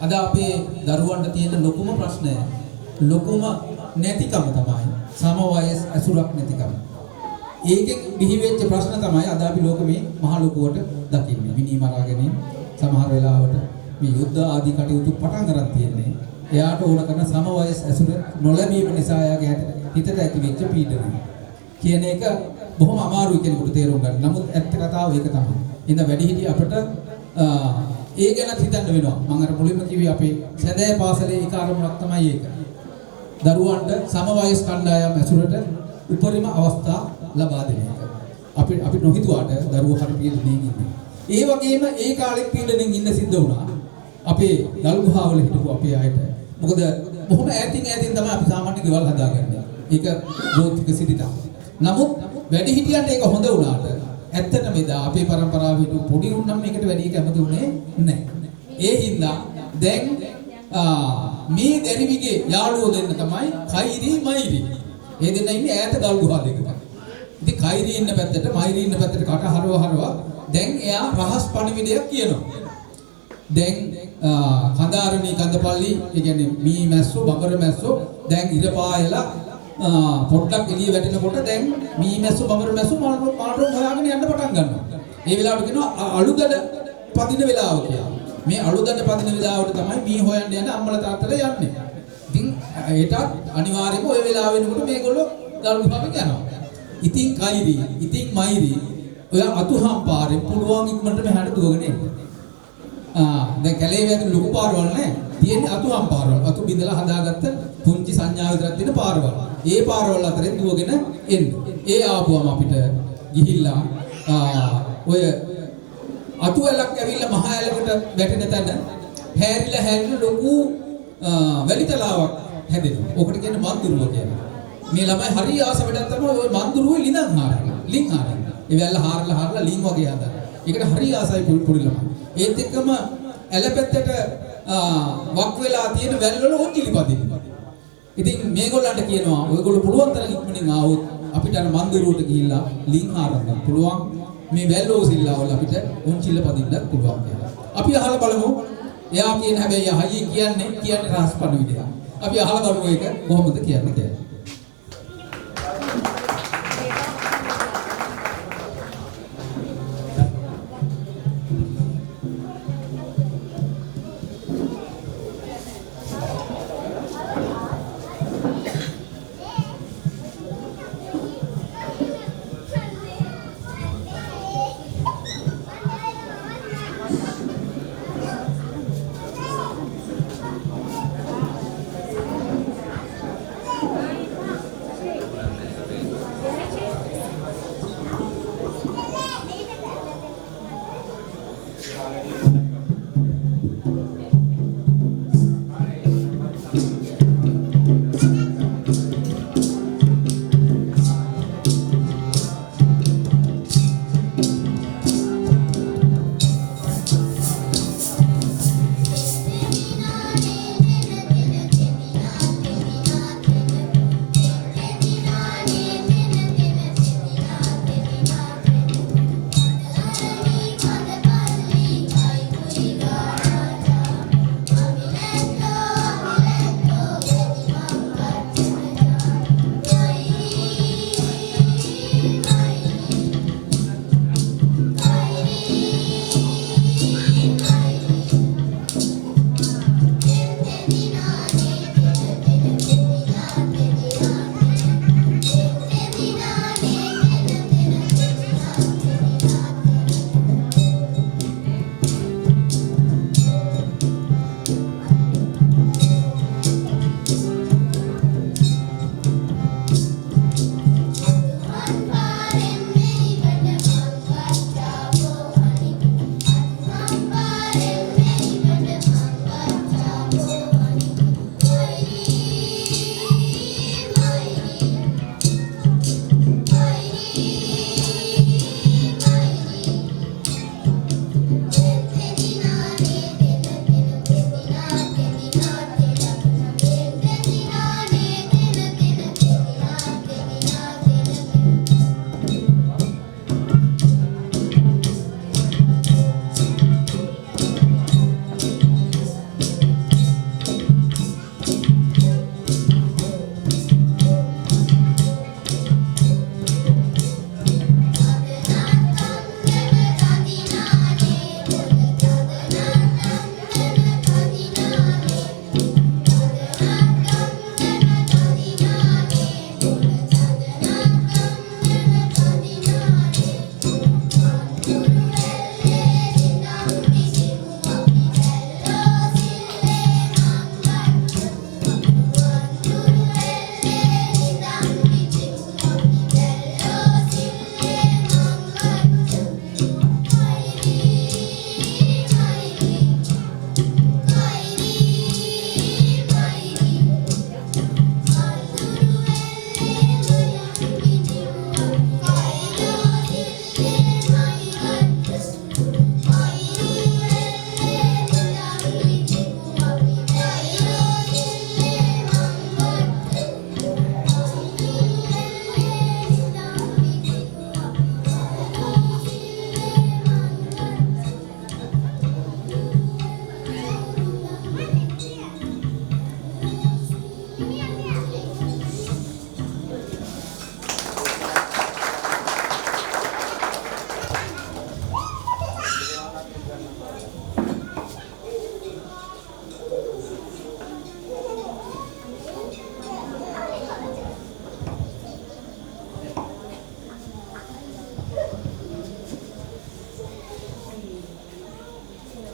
අද අපේ දරුවන්ට තියෙන ලොකුම ප්‍රශ්නය ලොකුම නැතිකම තමයි සම වයස් ඇසුරක් නැතිකම. ඒකෙන් බිහි වෙච්ච ප්‍රශ්න තමයි අද අපි ලෝකෙමේ මහ ලොකුවට දකින්නේ. මිනී මරා ගැනීම සමහර වෙලාවට මේ යුද්ධ ආදී කටයුතු පටන් ගන්න තියෙන්නේ. එයාට ඕන කරන සම වයස් ඇසුර නොලැබීම නිසා එයාගේ හිතට ඇති වෙච්ච පීඩනය. කියන එක බොහොම අමාරුයි කෙනෙකුට තේරුම් ගන්න. නමුත් ඇත්ත කතාව ඒක තමයි. ඉතින් වැඩිහිටි අපිට ඒ ගැන හිතන්න වෙනවා. මම අර මුලින්ම කිව්වේ අපේ සැදැහැ පාසලේ එක ආරම්භයක් තමයි ඒක. දරුවන්ට සම වයස් කණ්ඩායම් ඇසුරට උපරිම අවස්ථා ලබා දෙන එක. අපි නොහිතුවාට දරුවෝ හරි පීඩනයෙන් ඉන්නේ. ඒ වගේම ඒ කාලේ පීඩනයෙන් ඉන්න සිද්ධ වුණා. අපේ ගල්ගුහාවල හිටපු අපේ අයට. මොකද බොහොම ඈතින් තමයි අපි සාමාන්‍ය ගෙවල් හදාගන්නේ. ඒක භෞතික සිටිතා. නමුත් වැඩිහිටියන්ට ඒක හොඳ වුණාට ඇත්තටම එදා අපේ පරම්පරාවේ හිටපු පොඩි උන් නම් මේකට වැඩි කැමති උනේ නැහැ. ඒ හින්දා දැන් මේ දැරිවිගේ යාළුවෝ දෙන්න තමයි කයිරි මයිරි. ඒ දෙන්න ඉන්නේ ඈත ගල්ගුහා දෙකට. ඉතින් කයිරි ඉන්න පැත්තට මයිරි ඉන්න පැත්තට කට හරව දැන් එයා රහස් පණිවිඩයක් කියනවා. දැන් කඳාරණී කඳපල්ලි ඒ කියන්නේ මී මැස්සෝ බබර මැස්සෝ දැන් ඉර පායලා පොඩ්ඩක් එළිය වැටෙනකොට දැන් මී මැස්සෝ බබර මැස්සෝ මාළු හොයාගෙන යන්න පටන් ගන්නවා. ඒ වෙලාවට කියනවා අලුදඩ පදින වෙලාව කියලා. මේ අලුදඩ පදින වෙලාවට තමයි මී හොයන්න යන අම්මලා තාත්තලා යන්නේ. ඉතින් ඒටත් අනිවාර්යයෙන්ම ওই වෙලාව වෙනකොට මේගොල්ලෝ ගල්ගුහාවට යනවා. ඉතින් කයිරි ඉතින් මයිරි ඔය අතුහම් පාරේ පුළුවන් ඉක්මනට මෙහාට දුවගෙන එන්න. දැන් කැලේ වැදෙන ලොකු පාරවල් නැහැ. තියෙන්නේ අතුහම් පාරවල්. අතු බිඳලා හදාගත්ත පුංචි සංඥා විතරක් තියෙන පාරවල්. ඒ පාරවල් අතරින් දුවගෙන එන්න. ඒ ආපුවම අපිට ගිහිල්ලා ඔය අතු ඇලක් ඇවිල්ලා මහ ඇලකට වැටෙන තැන හැරිලා ලොකු වැලිතලාවක් හැදෙනවා. ඔකට කියන්නේ මන්දුරුව කියලා. මේ ළමයි හරි ආස වැඩක් තමයි ওই මන්දුරුවේ ලිඳන් හාරන්නේ. ලින් හාරන්නේ. ඒ වැල්ල හාරලා ලින් වගේ හදන. ඒකට හරි ආසයි පොඩි ළමයි. ඒත් එක්කම ඇලපැත්තට වක් වෙලා තියෙන වැල් වල ඔච්චිලි පදිනවා. ඉතින් මේගොල්ලන්ට කියනවා ඔයගොල්ලෝ පුළුවන් තරම් ඉක්මනින් ආවොත් අපිට අර මන්දිරුවට ගිහිල්ලා ලින් හාරන්න පුළුවන්. මේ වැල් ඕසිල්ලා වල අපිට ඔච්චිල්ල පදින්නත් පුළුවන් කියලා. අපි අහලා බලමු. එයා කියන හැබැයි අහයි කියන්නේ රහස් පණිවිඩය. අපි අහලා බලමු ඒක කොහොමද කියන්නේ කියලා.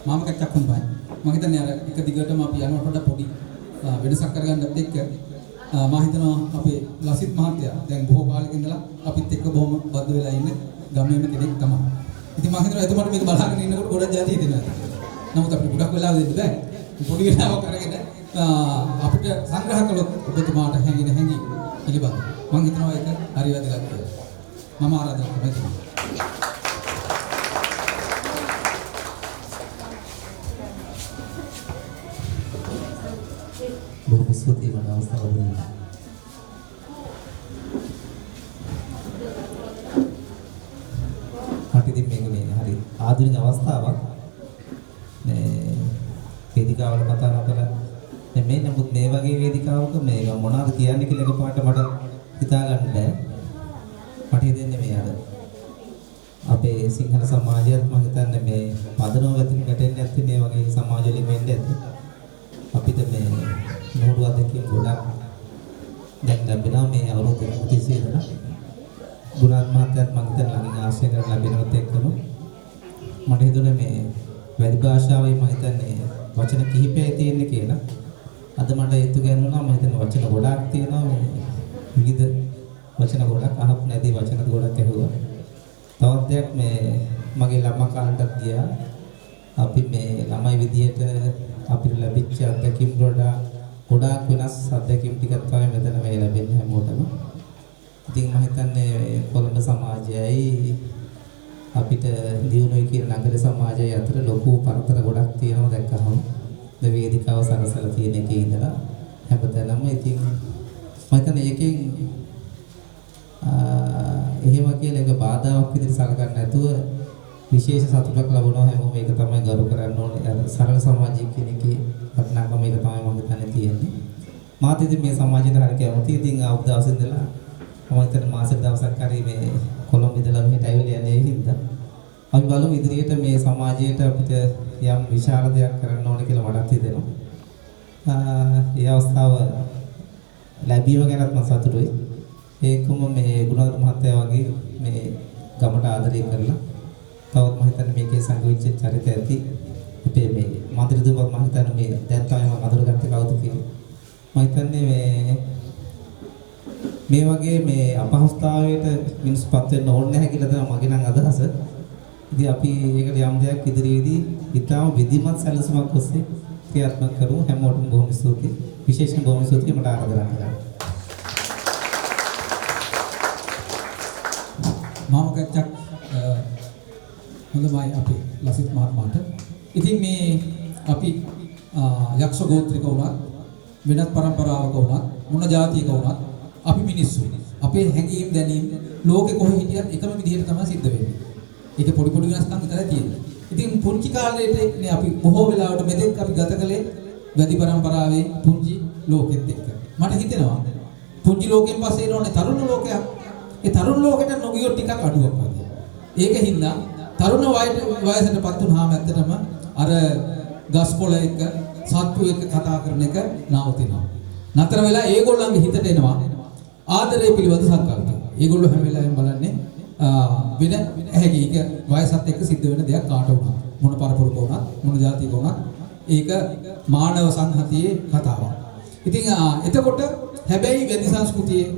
මාම කච්චක් හුම්බයි. මම හිතන්නේ අර එක දිගටම අපි යනකොට පොඩ්ඩක් පොඩි වෙනසක් කරගන්නත් එක්ක මම හිතනවා අපේ ලසිත් මහත්තයා දැන් බොහෝ කාලෙක ඉඳලා අපිත් එක්ක බොහොම බද්ධ වෙලා ඉන්න ගමේම කෙනෙක් තමයි. ඉතින් මම හිතනවා එතකොට මේක බලාගෙන ඉන්නකොට ගොඩක් જાති හිතෙනවා. නමුත් අපිට ගොඩක් වෙලාව දෙන්න බෑ. පොඩි වෙලාවක් අරගෙන අපිට සංග්‍රහ කළොත් ඔබතුමාට හැංගින හැංගි පිළිබඳ මම හිතනවා ඒක හරි වැදගත් කියලා. මම ආරාධනා කරනවා. බොහොම ස්තුතියි මම අවස්ථාව දුන්නා. මට ඉතින් මේක හරි ආධුනික අවස්ථාවක්. මේ වේදිකාවල කතා කරලා මේ නමුත් මේ වගේ වේදිකාවක මේ මොනවද කියන්නේ කියලා එකපාරට මට හිතා ගන්න බෑ. මට හිතෙන්නේ මේ අර අපේ සිංහල සමාජයත් මම හිතන්නේ මේ පදනම වැදින් ගැටෙන්නේ නැත්තේ මේ වගේ සමාජ වලින් වෙන්නේ නැත්තේ. අපිට මේ නෝඩුව දෙකකින් ගොඩක් දැන් ලැබෙනවා මේ අවුරුදු 30 ඉඳලා ගුණාත් මහත්තයාත් මම හිතන ළඟින් ආශ්‍රය කරලා ලැබෙනවත් එක්කම මට හිතුණා මේ වැඩි භාෂාවේ මම හිතන්නේ වචන කිහිපයයි තියෙන්නේ කියලා. අද මට ඒත් ගන්නවා මම හිතන්නේ වචන ගොඩක් තියෙනවා මේ විවිධ වචන ගොඩක් අහපු නැති වචන ගොඩක් ඇහුවා. තවත් දෙයක් මේ මගේ ළමා කාලෙටත් ගියා. අපි මේ ළමයි විදියට අපිට ලැබිච්ච අත්දැකීම් වලට ගොඩාක් වෙනස් අත්දැකීම් ටිකක් තමයි මෙතන මේ ලැබෙන්නේ හැමෝටම. ඉතින් මම හිතන්නේ කොළඹ සමාජයයි අපිට දිනුනොයි කියන නගර සමාජය අතර ලොකු පරතර ගොඩක් තියෙනවා දැක්කහම. වේදිකාව සරසලා තියෙන එකේ ඉඳලා හැමතැනම ඉතින් මම හිතන්නේ ඒකෙන් එහෙම කියලා එක බාධාවක් විදිහට සලකන්නේ නැතුව විශේෂ සතුටක් ලබනවා හැමෝම මේක තමයි ගරු කරන්න ඕනේ. අර සරල සමාජික කෙනෙක්ගේ වටිනාකම මේක තමයි මම හිතන්නේ තියෙන්නේ. මාත් ඉතින් මේ සමාජයට හරි කැමතියි. ඉතින් ආපු දවසේ ඉඳලා මම හිතන්නේ මාසෙක දවසක් හරි මේ කොළඹ ඉඳලා මෙහෙට ඇවිල්ලා යන්නේ හින්දා. අපි බලමු ඉදිරියට මේ සමාජයට අපිට යම් විශාල දෙයක් කරන්න ඕනේ කියලා මටත් හිතෙනවා. ඒ අවස්ථාව ලැබීම ගැනත් මම සතුටුයි. ඒකම මේ ගුණාත් මහත්තයා වගේ මේ ගමට ආදරය කරලා තවත් මම හිතන්නේ මේකේ සංගවිච්ච චරිත ඇති අපේ මේ මන්ත්‍රීතුමා මම හිතන්නේ මේ දැන් තමයි මම අඳුරගත්තේ කවුද කියලා. මම හිතන්නේ මේ වගේ මේ අපහසුතාවයට මිනිස්පත් වෙන්න ඕනේ නැහැ කියලා තමයි මගේ නම් අදහස. ඉතින් අපි ඒකට යම් දෙයක් ඉදිරියේදී ඊටාම විධිමත් සැලසුමක් ඔස්සේ ක්‍රියාත්මක කරමු. හැමෝටම බොහොම ස්තුතියි. විශේෂයෙන් බොහොම ස්තුතියි මට ආරාධනා කරා. මාම කච්චක් හොඳයි අපි ලසිත් මහත්මයාට. ඉතින් මේ අපි යක්ෂ ගෝත්‍රික වුණත් වෙනත් પરම්පරාවක වුණත් මොන જાතියක වුණත් අපි මිනිස්සු. අපේ හැඟීම් දැනීම් ලෝකෙ කොහෙ හිටියත් එකම විදිහට තමයි සිද්ධ වෙන්නේ. ඒක පොඩි පොඩි වෙනස්කම් විතරයි තියෙන්නේ. ඉතින් පුංචි කාලේදී අපි බොහෝ වෙලාවට මෙතෙක් අපි ගත කළේ වැඩි પરම්පරාවේ පුංචි ලෝකෙත් එක්ක. මට හිතෙනවා පුංචි ලෝකෙන් පස්සේ එනෝනේ තරුණ ලෝකයක්. ඒ තරුණ ලෝකෙට නොගියොත් ටිකක් අඩුවක් වගේ. ඒකින්ද තරුණ වයසටපත් වුණාම ඇත්තටම අර ගස්කොළ එක්ක සත්තු එක්ක කතා කරන එක නවතිනවා. නතර වෙලා ඒගොල්ලන්ගේ හිතට එනවා ආදරය පිළිබඳ සංකල්ප. ඒගොල්ලෝ හැම වෙලාවෙම බලන්නේ වෙන ඇහැගීක වයසත් එක්ක සිද්ධ වෙන දෙයක් කාට වුණත් මොන පරපුරක වුණත් මොන ජාතියක වුණත් ඒක මානව සංහතියේ කතාවක්. ඉතින් එතකොට හැබැයි වෙදි සංස්කෘතියේ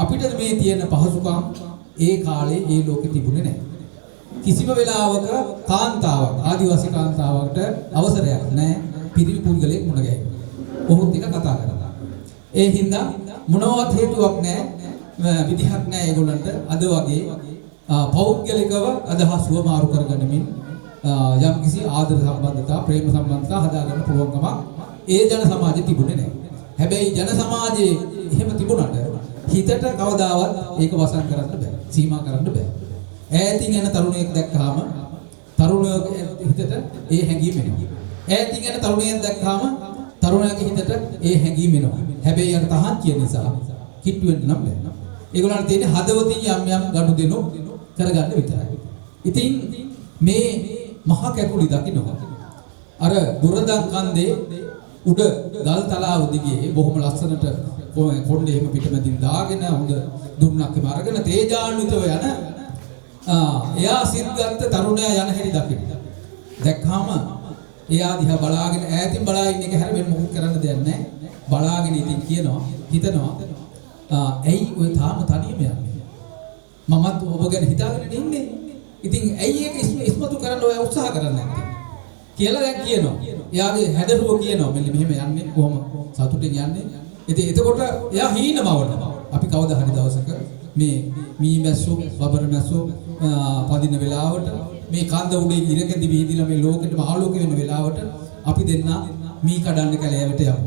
අපිට මේ තියෙන පහසුකම් ඒ කාලේ ඒ ලෝකෙ තිබුණේ නැහැ. කිසිම වෙලාවක කාන්තාවක් ආදිවාසී කාන්තාවකට අවසරයක් නැහැ පිරිමි පුද්ගලයෙක් මුණ ගැහෙන්න. ඔහුත් එක කතා කරනවා. ඒ හින්දා මොනවත් හේතුවක් නැහැ විදිහක් නැහැ ඒගොල්ලන්ට අද වගේ පෞද්ගලිකව අදහස් වමාරු කරගනිමින් යම් කිසි ආදර සම්බන්ධතා ප්‍රේම සම්බන්ධතා හදාගන්න පුළුවන්කමක් ඒ ජන සමාජෙ තිබුණේ නැහැ. හැබැයි ජන සමාජයේ එහෙම තිබුණාට හිතට කවදාවත් ඒක වසන් කරන්න බෑ. සීමා කරන්න බෑ. ඈතින් යන තරුණයෙක් දැක්කහම තරුණයෙකුගේ හිතට ඒ හැඟීම එනවා. ඈතින් යන තරුණයෙක් දැක්කහම තරුණයාගේ හිතට ඒ හැඟීම එනවා. හැබැයි අර තහන් කියන නිසා කිට්ටු වෙන්න නම් බෑ. ඒගොල්ලන්ට තියෙන්නේ හදවතින් යම් ගනුදෙනු කරගන්න විතරයි. ඉතින් මේ මහා කැකුලි දකින්නවා. අර දුරදන් කන්දේ උඩ ගල් තලාව දිගේ බොහොම ලස්සනට කොණ්ඩේ එහෙම පිටමැදින් දාගෙන හොඳ දුන්නක් අරගෙන තේජාන්විතව යන එයා සිත් ගත්ත තරුණයා යන හැටි දකින්න. දැක්කම එයා දිහා බලාගෙන ඈතින් බලා ඉන්න එක හැර වෙන මොකුත් කරන්න දෙයක් නැහැ. බලාගෙන ඉතින් කියනවා හිතනවා ඇයි ඔය තාම තනියම යන්නේ? මමත් ඔබ ගැන හිතාගෙන ඉන්නේ. ඉතින් ඇයි ඒක ඉස්මතු කරන්න ඔය උත්සාහ කරන්නේ නැත්තේ? කියලා දැන් කියනවා. එයාගේ හැඩරුව කියනවා මෙන්න මෙහෙම යන්නේ කොහොම සතුටින් යන්නේ. ඉතින් එතකොට එයා හීනමවනවා. අපි කවදා හරි දවසක මේ මී මැස්සෝ බබර මැස්සෝ පදින වෙලාවට මේ කන්ද උඩේ ඉරකෙදි විහිදිලා මේ ලෝකෙටම ආලෝක වෙන වෙලාවට අපි දෙන්න මී කඩන්න කැලෑවට යමු.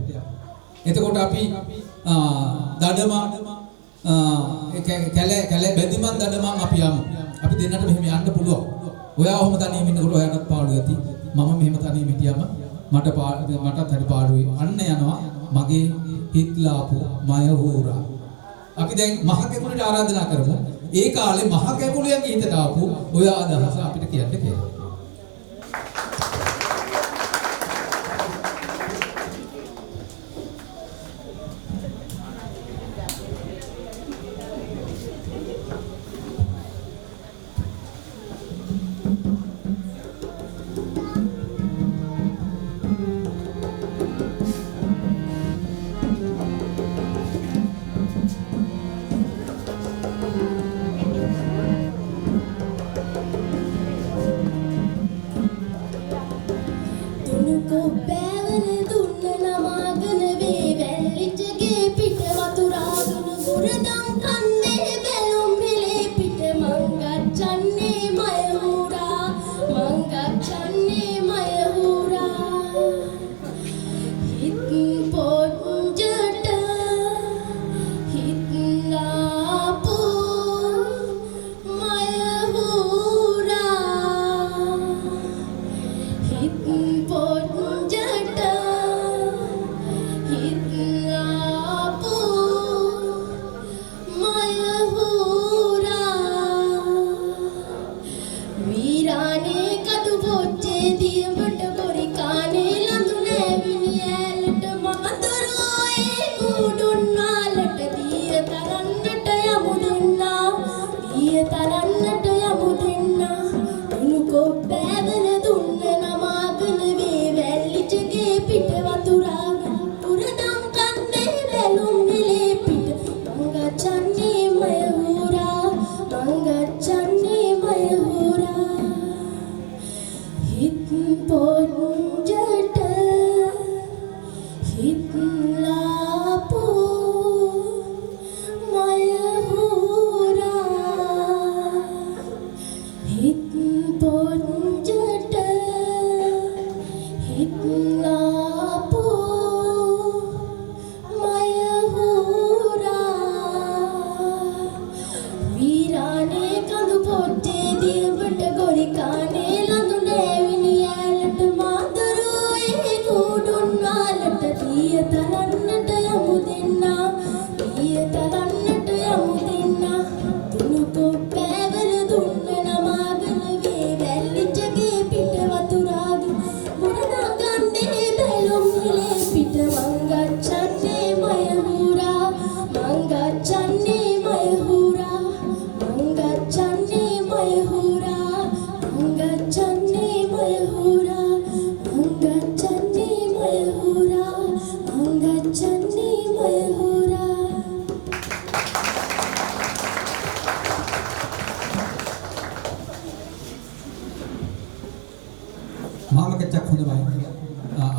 එතකොට අපි දඩම කැලේ බැඳිමන් දඩමන් අපි යමු. අපි දෙන්නට මෙහෙම යන්න පුළුවන්. ඔයා ඔහොම තනියම ඉන්නකොට ඔයාටත් පාඩු ඇති. මම මෙහෙම තනියම හිටියම මටත් හරි පාඩුයි. අන්න යනවා මගේ හිත්ලාපු මය හෝරා. අපි දැන් මහ කැකුලට ආරාධනා කරමු. ඒ කාලේ මහ කැකුලයන්ගේ හිතට ආපු ඔය අදහස අපිට කියන්න කියලා.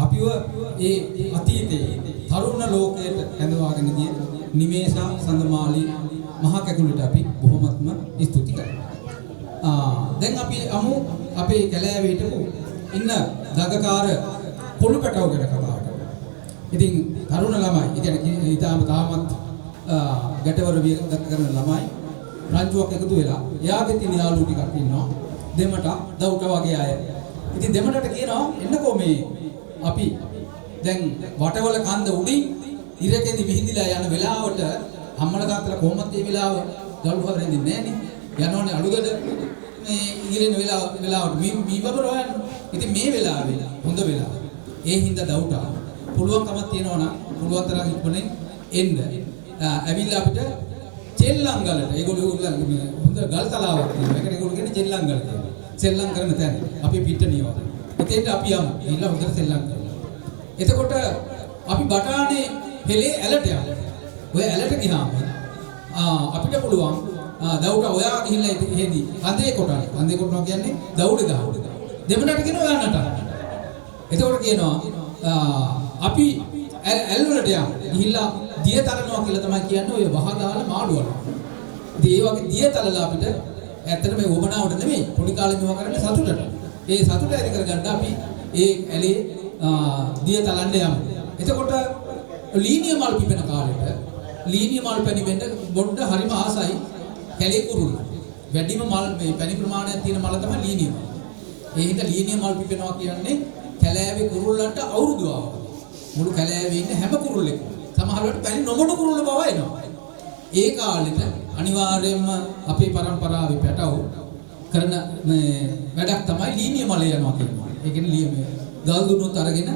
අපිව ඒ අතීතයේ තරුණ ලෝකයට ඇඳවාගෙන ගිය නිමේෂා සඳමාලි මහ කැකුලට අපි බොහොමත්ම ස්තුති කරනවා. දැන් අපි අමු අපේ කැලෑවේ හිටපු ඉන්න දගකාර පොළු පැටව ගැන කතා කරනවා. ඉතින් තරුණ ළමයි, ඒ කියන්නේ තාමත් ගැටවර වියදම් කරන ළමයි රංචුවක් එකතු වෙලා එයාගේ තියෙන යාළුවෝ ටිකක් ඉන්නවා. දෙමට දවුට වගේ අය. ඉතින් දෙමටට කියනවා එන්නකෝ මේ අපි දැන් වටවල කන්ද උඩින් ඉරකෙදි විහිදිලා යන වෙලාවට අම්මලා තාත්තලා කොහොමද මේ වෙලාව ගල්ුව හරින්නේ නැහනේ. යනෝනේ අලුගඩ මේ ඉගිරෙන වෙලාවට මී බබර හොයන්න. ඉතින් මේ වෙලාවේ හොඳ වෙලාව. ඒ හින්දා දවුට පුළුවන්කමක් තියෙනවා නම් පුළුවන් තරම් ඉක්මනින් එන්න. ඇවිල්ලා අපිට චෙල්ලංගලට ඒගොල්ලෝ හොඳ ගල් තලාවක් තියෙනවා. ඒකට ඒගොල්ලෝ කියන්නේ චෙල්ලංගල කියලා. සෙල්ලම් කරන තැන අපි පිට නියවද. එතෙන්ට අපි යමු. ගිහිල්ලා හොඳට සෙල්ලම් කරලා. එතකොට අපි බටානේ හෙලේ ඇලට යමු. ඔය ඇලට ගියාම අපිට පුළුවන් දවුට ඔයා ගිහිල්ලා එහෙදි අඳේ කොටන. අඳේ කොටනවා කියන්නේ දවුඩ ගහන. දෙමළට කියනවා ඔයා නටන්න. එතකොට කියනවා අපි ඇල් වලට යමු. ගිහිල්ලා දිය තලනවා කියලා තමයි කියන්නේ ඔය වහ දාලා මාළුවල. ඉතින් ඒ වගේ දිය තලලා අපිට ඇත්තට මේ වමනාවට නෙමෙයි පොඩි කාලේ මේවා කරන්නේ සතුටට. ඒ සතුට ඇති කරගන්න අපි ඒ ඇලේ දිය තලන්න යමු. එතකොට ලීනිය මල් පිපෙන කාලෙට ලීනිය මල් පැණි වෙන්න බොඩ හරිම ආසයි කැලේ කුරුල්ල. වැඩිම මල් මේ පැණි ප්‍රමාණයක් තියෙන මල තමයි ලීනිය මල්. ඒ හින්දා ලීනිය මල් පිපෙනවා කියන්නේ කැලෑවේ කුරුල්ලන්ට අවුරුදු ආවා. මුළු කැලෑවේ ඉන්න හැම කුරුල්ලෙක්ම සමහර වෙලාවට පැණි නොමඩ කුරුල්ල බව එනවා. ඒ කාලෙට අනිවාර්යයෙන්ම අපේ પરම්පරාවේ පැටව කරන වැඩක් තමයි ලීනිය මල යනවා කියනවා. ඒ කියන්නේ ලීනිය ගල් දුන්නොත් අරගෙන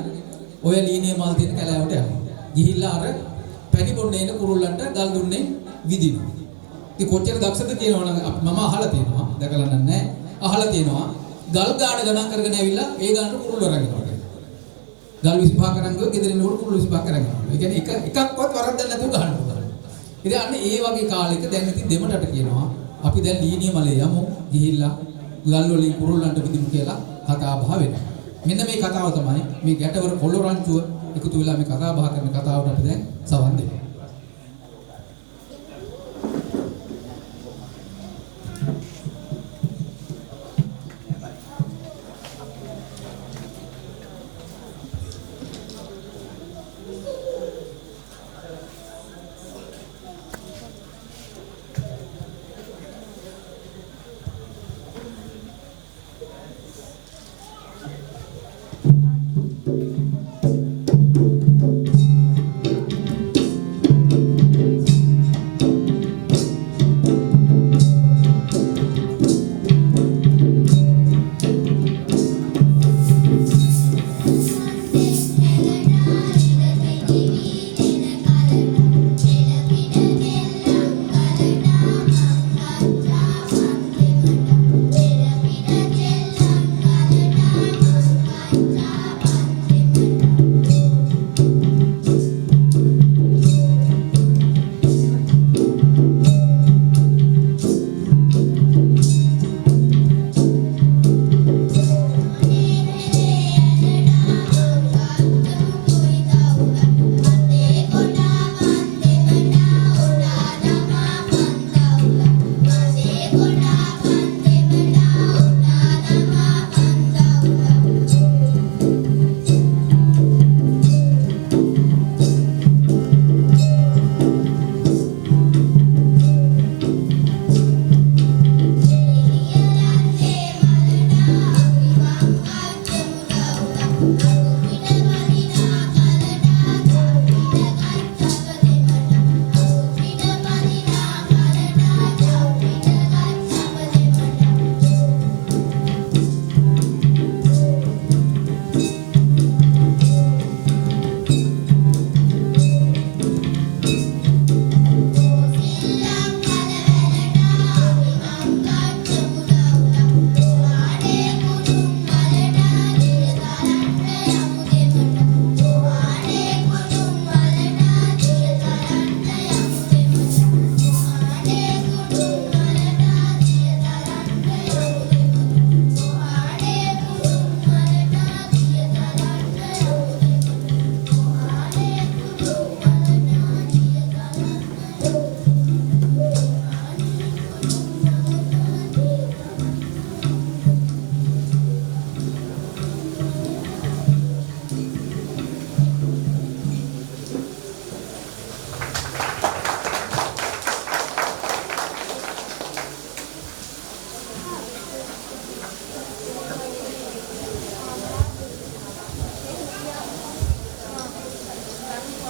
ඔය ලීනිය මල් තියෙන කැලෑවට යනවා. ගිහිල්ලා අර පැණි බොන්න එන කුරුල්ලන්ට ගල් දුන්නේ විදිනවා. ඉතින් කොච්චර දක්ෂද කියනවනම් මම අහලා තියෙනවා. දැකලා නැහැ. අහලා තියෙනවා. ගල් ගාන ගණන් කරගෙන ඇවිල්ලා ඒ ගානට කුරුල්ල අරගෙනවා. ගල් 25 කරන් ගියෝ ගෙදරින් උඩ කුරුල්ල 25 කරන් යනවා. ඒ කියන්නේ එකක්වත් වරද්දක් නැතුව ගහනවා. ඉතින් අන්න ඒ වගේ කාලෙක දැන් ඉතින් දෙමළට කියනවා අපි දැන් ලීනිය මලේ යමු ගිහිල්ලා ගල් වලින් කුරුල්ලන්ට විදිමු කියලා කතා බහ වෙනවා. මෙන්න මේ කතාව තමයි මේ ගැටවර පොළො රංචුව එකතු වෙලා මේ කතා බහ කරන කතාවට අපි දැන් සවන් දෙන්නේ.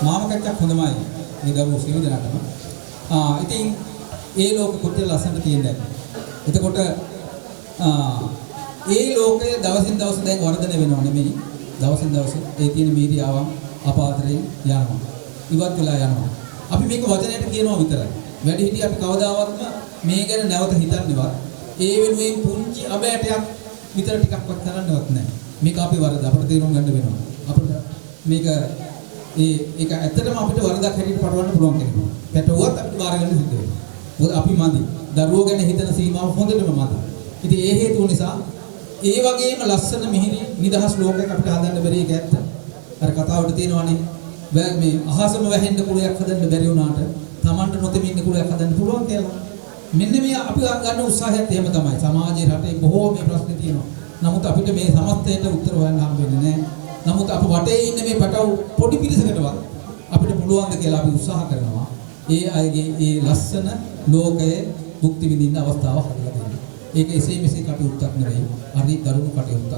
මාමකච්චක් හොඳමයි මේ දරුවෝ සියලු දෙනාටම. ඉතින් ඒ ලෝක කොච්චර ලස්සනට තියෙනද? එතකොට ඒ ලෝකයේ දවසින් දවස දැන් වර්ධනය වෙනව නෙමෙයි. දවසින් දවස ඒ තියෙන මීඩියාවන් අපාතරයෙන් යනවා. ඉවත් වෙලා යනවා. අපි මේක වචනයට කියනවා විතරයි. වැඩි හිටිය අපි කවදාවත්ම මේ ගැන නැවත හිතන්නේවත් ඒ වෙනුවෙන් පුංචි අබෑටයක් විතර ටිකක්වත් කරන්නවත් නැහැ. මේක අපේ වරද අපිට තේරුම් ගන්න වෙනවා. අපිට මේක ඒක ඇත්තටම අපිට වරදක් හැටියට පටවන්න පුළුවන් කෙනෙක්. පැටවුවත් අපිට බාර ගන්න සිද්ධ වෙනවා. මොකද අපි මදි. දරුවෝ ගැන හිතන සීමාව හොඳටම මදි. ඉතින් ඒ හේතුව නිසා ඒ වගේම ලස්සන මිහිරි නිදහස් ලෝකයක් අපිට හදන්න බැරි එක ඇත්ත. අර කතාවට තියෙනවානේ මේ අහසම වැහෙන්න කුලයක් හදන්න බැරි වුණාට Tamanට නොතෙමින් ඉන්න කුලයක් හදන්න පුළුවන් කියලා. මෙන්න මේ අපි ගන්න උත්සාහයත් එහෙම තමයි. සමාජයේ රටේ බොහෝ මේ ප්‍රශ්න තියෙනවා. නමුත් අපිට මේ සමස්තයට උත්තර හොයන්න හම්බ වෙන්නේ නැහැ. නමුත් අප වටේ ඉන්න මේ පැටව පොඩි පිරිසකටවත් අපිට පුළුවන් ද කියලා අපි උත්සාහ කරනවා. ඒ අයගේ ඒ ලස්සන ලෝකයේ භුක්ති විඳින්න අවස්ථාව හදලා දෙන්න. ඒක එසේ මෙසේ කටයුත්තක් නෙවෙයි. හරි දරුණු කටයුත්තක්.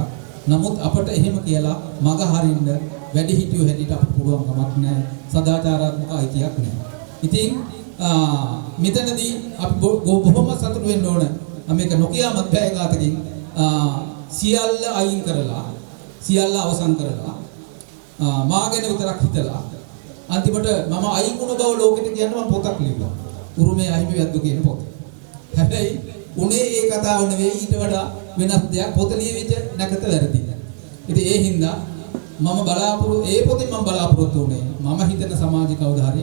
නමුත් අපට එහෙම කියලා මග හරින්න වැඩි හිටියෝ හැටියට අපිට පුළුවන් කමක් නැහැ. සදාචාරාත්මක අයිතියක් නැහැ. ඉතින් මෙතනදී අපි බොහොම සතුටු වෙන්න ඕන. මේක නොකියාමත් බෑ කාටකින් සියල්ල අයින් කරලා සියල්ල අවසන් කරලා මා ගැන විතරක් හිතලා අන්තිමට මම අයින් වුණ බව ලෝකෙට කියන්න මම පොතක් ලියුවා. උරුමේ අහිමි වැද්දෝ කියන පොත. හැබැයි උනේ ඒ කතාව නෙවෙයි ඊට වඩා වෙනස් දෙයක් පොත ලියවිච්ච නැකත වැරදි. ඉතින් ඒ හින්දා මම පොතෙන් මම බලාපොරොත්තු වුණේ මම හිතන සමාජ කවදා හරි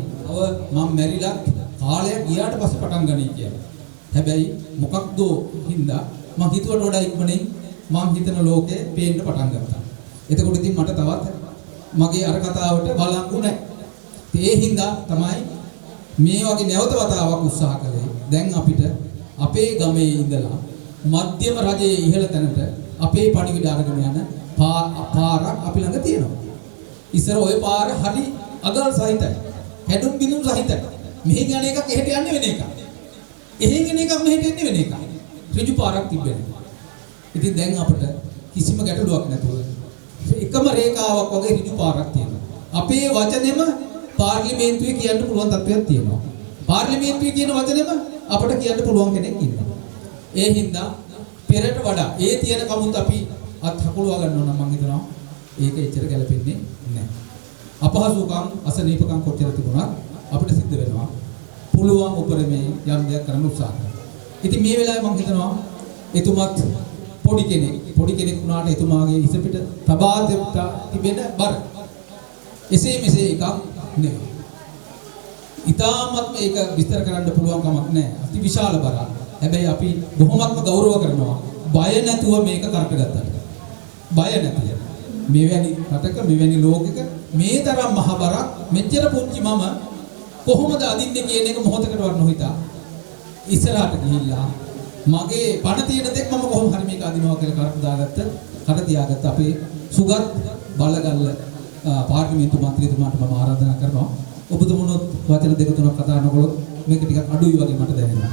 මම මැරිලා කාලයක් ගියාට පස්සේ පටන් ගනී කියලා. හැබැයි මොකක්ද හින්දා මම හිතුවට වඩා ඉක්මනින් මම හිතන ලෝකේ පේන්න පටන් ගත්තා. එතකොට ඉතින් මට තවත් මගේ අර කතාවට බලංගු නැහැ. ඒ හින්දා තමයි මේ වගේ නැවත වතාවක් උත්සාහ කළේ. දැන් අපිට අපේ ගමේ ඉඳලා මධ්‍යම රජයේ ඉහළ තැනට අපේ පණිවිඩ අරගෙන යන පාරක් අපි ළඟ තියෙනවා. ඉස්සර ওই පාර හරි අගල් සහිතයි. හැඩුම් බිඳුම් සහිතයි. මෙහි යන එකක් එහෙට යන්නේ වෙන එකක්. එහෙන් යන එකක් මෙහෙට එන්නේ වෙන එකක්. ඍජු පාරක් තිබෙනවා. ඉතින් දැන් අපිට කිසිම ගැටලුවක් නැතුව එකම රේඛාවක් වගේ ඍජු පාරක් තියෙනවා. අපේ වචනෙම පාර්ලිමේන්තුවේ කියන්න පුළුවන් තත්ත්වයක් තියෙනවා. පාර්ලිමේන්තුවේ කියන වචනෙම අපිට කියන්න පුළුවන් කෙනෙක් ඉන්නවා. ඒ හින්දා පෙරට වඩා ඒ තියෙන කමුත් අපි අත් හකුලවා ගන්නවා නම් මම හිතනවා ඒක එච්චර ගැලපෙන්නේ නැහැ. අපහසුකම් අසනීපකම් කොච්චර තිබුණත් අපිට සිද්ධ වෙනවා පුළුවන් උපරිමේ යම් දෙයක් කරන්න උත්සාහ කරනවා. ඉතින් මේ වෙලාවේ මම හිතනවා එතුමත් පොඩි කෙනෙක් වුණාට එතුමාගේ ඉස පිට තබා තිබෙන බර එසේ මෙසේ එකක් නෙවෙයි. ඊටාත්ම ඒක විස්තර කරන්න පුළුවන් කමක් නැහැ. අති විශාල බරක්. හැබැයි අපි බොහොමත්ම ගෞරව කරනවා. බය නැතුව මේක කරකගත්තා. බය නැතිව. මෙවැනි රටක මෙවැනි ලෝකයක මේ තරම් මහ බරක් මෙච්චර පුංචි මම කොහොමද අදින්නේ කියන එක මොහොතකටවත් නොහිතා ඉස්සරහට ගිහිල්ලා මගේ පණ තියෙන දෙයක් මම කොහොම හරි මේක අදිනවා කියලා කට තියාගත්ත අපේ සුගත් බලගල්ල පාර්ලිමේන්තු මන්ත්‍රීතුමාට මම ආරාධනා කරනවා ඔබතුමනොත් වචන දෙක තුනක් කතා කරනකොට මේක ටිකක් අඩුයි වගේ මට දැනෙනවා.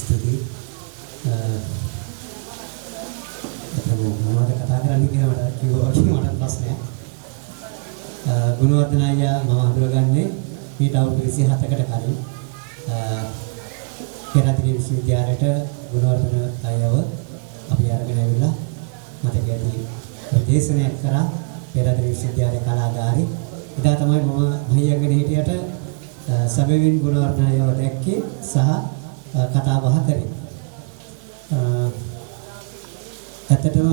ස්තුතියි. මොනවද කතා කරන්න කියලා මට කිව්වා වගේ මට ප්‍රශ්නයක්. ගුණවර්ධන අයියා මම හඳුනගන්නේ මීට අවුරුදු 27කට කලින් පෙරදිග විශ්වවිද්‍යාලයට ගුණවර්ධන අයියව අපි අරගෙන ඇවිල්ලා මට කියදී ප්‍රදේශනයක් කරා පෙරදිග විශ්වවිද්‍යාලයේ කලාගාරේ. එදා තමයි මම මහියගෙන හිටියට සබෙවින් ගුණවර්ධන අයියව දැක්කේ සහ කතා බහ කරේ. ඇත්තටම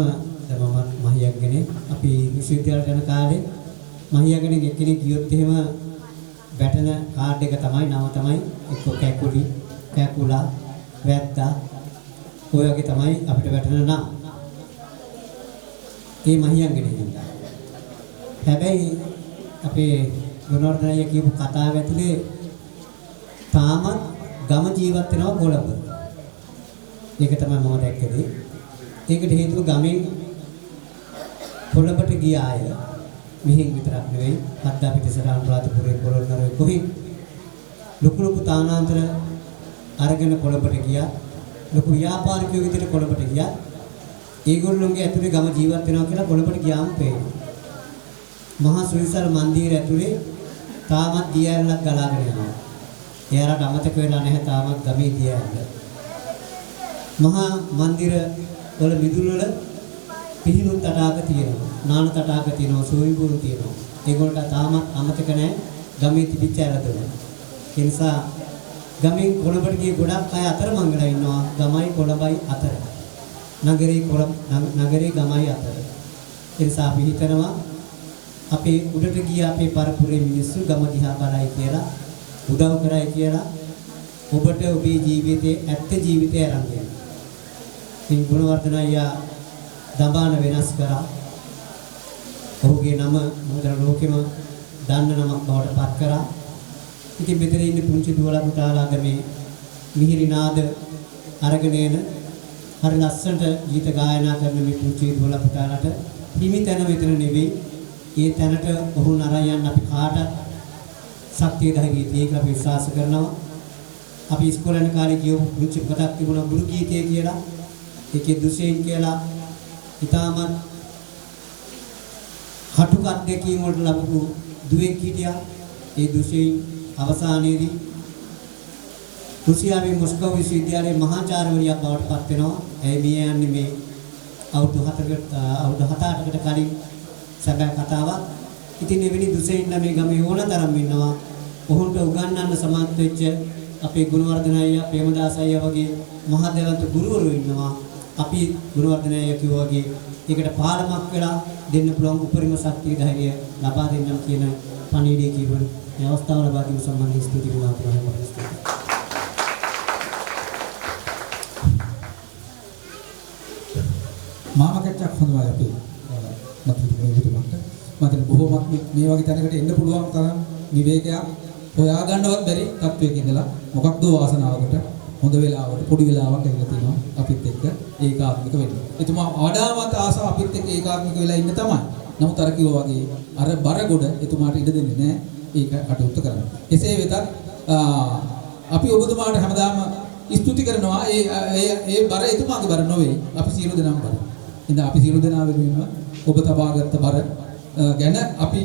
මම මහියගෙන අපි විශ්වවිද්‍යාලයට යන කාලේ මහියගෙන එක්කෙනෙක් ගියොත් එහෙම බැටන කාඩ් එක තමයි නම තමයි එක්ක කැකුලි කැකුලා වැද්දා ඔය වගේ තමයි අපිට වැටෙන නම්. ඒ මහියන්ගෙන ඉඳලා. හැබැයි අපේ ගුණවර්ධන අයියා කියපු කතාව ඇතුලේ තාමත් ගම ජීවත් වෙනවා කොළඹ. ඒක තමයි මම දැක්කේ. ඒකට හේතුව ගමෙන් කොළඹට ගිය අය මෙහෙන් විතරක් නෙවෙයි හද්දා පිටිසර අනුරාධපුරේ පොළොන්නරුවේ කොහේ ලොකු තානාන්තර අරගෙන කොළඹට ගියා. ලොකු ව්‍යාපාරිකයෝ විදිහට කොළඹට ගියා. ඒගොල්ලෝගේ ඇතුලේ ගම ජීවත් වෙනවා කියලා කොළඹට ගියාම පේනවා. මහා සුවිසල් මන්දිරය ඇතුලේ තාමත් දියැලක් ගලාගෙන යනවා. එයාලට අමතක වෙලා නැහැ තාමත් ගමේ දියැල. මහා මන්දිර වල මිදුල් වල පිහිනුම් තටාක තියෙනවා. නාන තටාක තියෙනවා, සෝයි බුරු තියෙනවා. ඒගොල්ලන්ට තාමත් අමතක නැහැ ගමේ තිබිච්ච ඇලදොල. ඒ නිසා ගමෙන් කොළඹට ගිය ගොඩක් අය අතරමංගල ඉන්නවා. ගමයි කොළඹයි අතර. නගරේ ගමයි අතර. ඒ නිසා අපි හිතනවා අපේ උඩට ගිය අපේ පරපුරේ මිනිස්සු ගම දිහා බලයි කියලා උදව් කරයි කියලා ඔබට ඔබේ ජීවිතයේ ඇත්ත ජීවිතය අරන් දෙන්න. ඉතින් ගුණවර්ධන අයියා දඹාන වෙනස් කරා. ඔහුගේ නම මුදල් ලෝකෙම දන්න නමක් බවට පත් කරා. ඉතින් මෙතන ඉන්න පුංචි දුවලා පුතාලා ගමේ මිහිරි නාද අරගෙන එන හරි ලස්සනට ගීත ගායනා කරන මේ පුංචි දුවලා පුතාලාට හිමි තැන මෙතන නෙවෙයි. ඒ තැනට ඔහු නරයන් යන්න අපි කාට ශක්තිය ධෛර්යය තියෙක අපි විශ්වාස කරනවා. අපි ඉස්කෝලේ යන කාලේ කියපු පුංචි පොතක් තිබුණා ගුරු ගීතය කියලා. ඒකේ දුසෙන් කියලා ඊටමත් කටුක අත්දැකීම් වලට ලැබපු දුවෙක් හිටියා. ඒ දුසෙන් අවසානයේදී රුසියාවේ මොස්කෝ විශ්වවිද්‍යාලයේ මහාචාර්යවරියක් බවට පත් වෙනවා. ඒ මිය යන්නේ මේ අවුරුදු 7-8කට කලින් සැබෑ කතාවක්. ඉතින් එවැනි දුසෙන් මේ ගමේ ඕන තරම් ඉන්නවා. ඔහුන්ට උගන්වන්න සමත් වෙච්ච අපේ ගුණවර්ධන අයියා, ප්‍රේමදාස අයියා වගේ මහදේවන්ත ගුරුවරු ඉන්නවා. අපි ගුණවර්ධන අයියා කිව්වා වගේ ඒකට පාලමක් වෙලා දෙන්න පුළුවන් උපරිම ශක්තිය ධෛර්යය ලබා දෙන්නම් කියන පණිවිඩය කියවන මේ අවස්ථාව ලබා දීම සම්බන්ධයෙන් ස්තුති කරනවා. මාමකච්චක් හොඳයි අපි මතුපිට මට බොහෝමත් මේ වගේ තැනකට එන්න පුළුවන් තරම් විවේකයක් හොයා ගන්නවත් බැරි තත්වයක ඉඳලා මොකක්ද වාසනාවකට හොඳ වෙලාවට පොඩි වෙලාවක් ඇවිල්ලා තිනවා අපිත් එක්ක ඒකාත්මික වෙන්න. එතුමා වඩාමත් ආසාව අපිත් එක්ක ඒකාත්මික වෙලා ඉන්න තමයි. නමුත් අර කිව්වා වගේ අර බරගොඩ එතුමාට ඉඩ දෙන්නේ නැහැ ඒක කටයුතු කරන්න. කෙසේ වෙතත් අපි ඔබතුමාට හැමදාම ස්තුති කරනවා. ඒ බර එතුමාගේ බර නොවේ. අපි සියලු දෙනාම බර. ඉතින් අපි සියලු දෙනා වෙනුවෙන් ඔබ තබාගත්ත බර ගැන අපි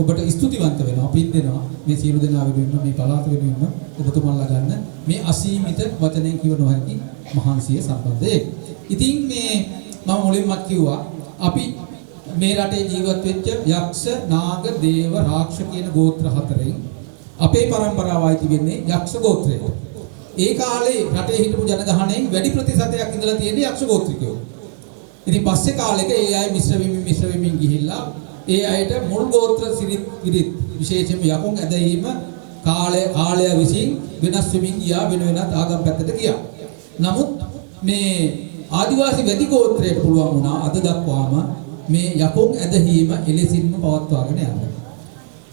ඔබට ස්තුතිවන්ත වෙනවා. පින් දෙනවා. මේ සියලු දෙනා වෙනුවෙන් මේ පළාත වෙනුවෙන් ඔබතුමාලා ගන්න මේ අසීමිත වචනයෙන් කිව නොහැකි මහන්සිය සම්බන්ධයෙන්. ඉතින් මේ මම මුලින්මත් කිව්වා අපි මේ රටේ ජීවත් වෙච්ච යක්ෂ, නාග, දේව, රාක්ෂ කියන ගෝත්‍ර හතරෙන් අපේ પરම්පරාවයි තිබෙන්නේ යක්ෂ ගෝත්‍රයට. ඒ කාලේ රටේ හිටපු ජනගහණයෙන් වැඩි ප්‍රතිශතයක් ඉඳලා තියෙන්නේ යක්ෂ ගෝත්‍රිකයෝ. ඉතින් පස්සේ කාලෙක ඒ අය මිශ්‍ර වෙමින් ගිහිල්ලා ඒ අයට මුල් ගෝත්‍ර සිරිත් විරිත් විශේෂයෙන්ම යකුන් ඇදහිීම කාලය විසින් වෙනස් වෙමින් ගියා. වෙන වෙනත් ආගම් පැත්තට ගියා. නමුත් මේ ආදිවාසී වැඩි ගෝත්‍රයට පුළුවන් වුණා අද දක්වාම මේ යකුන් ඇදහිීම එලෙසින්ම පවත්වාගෙන යන්න.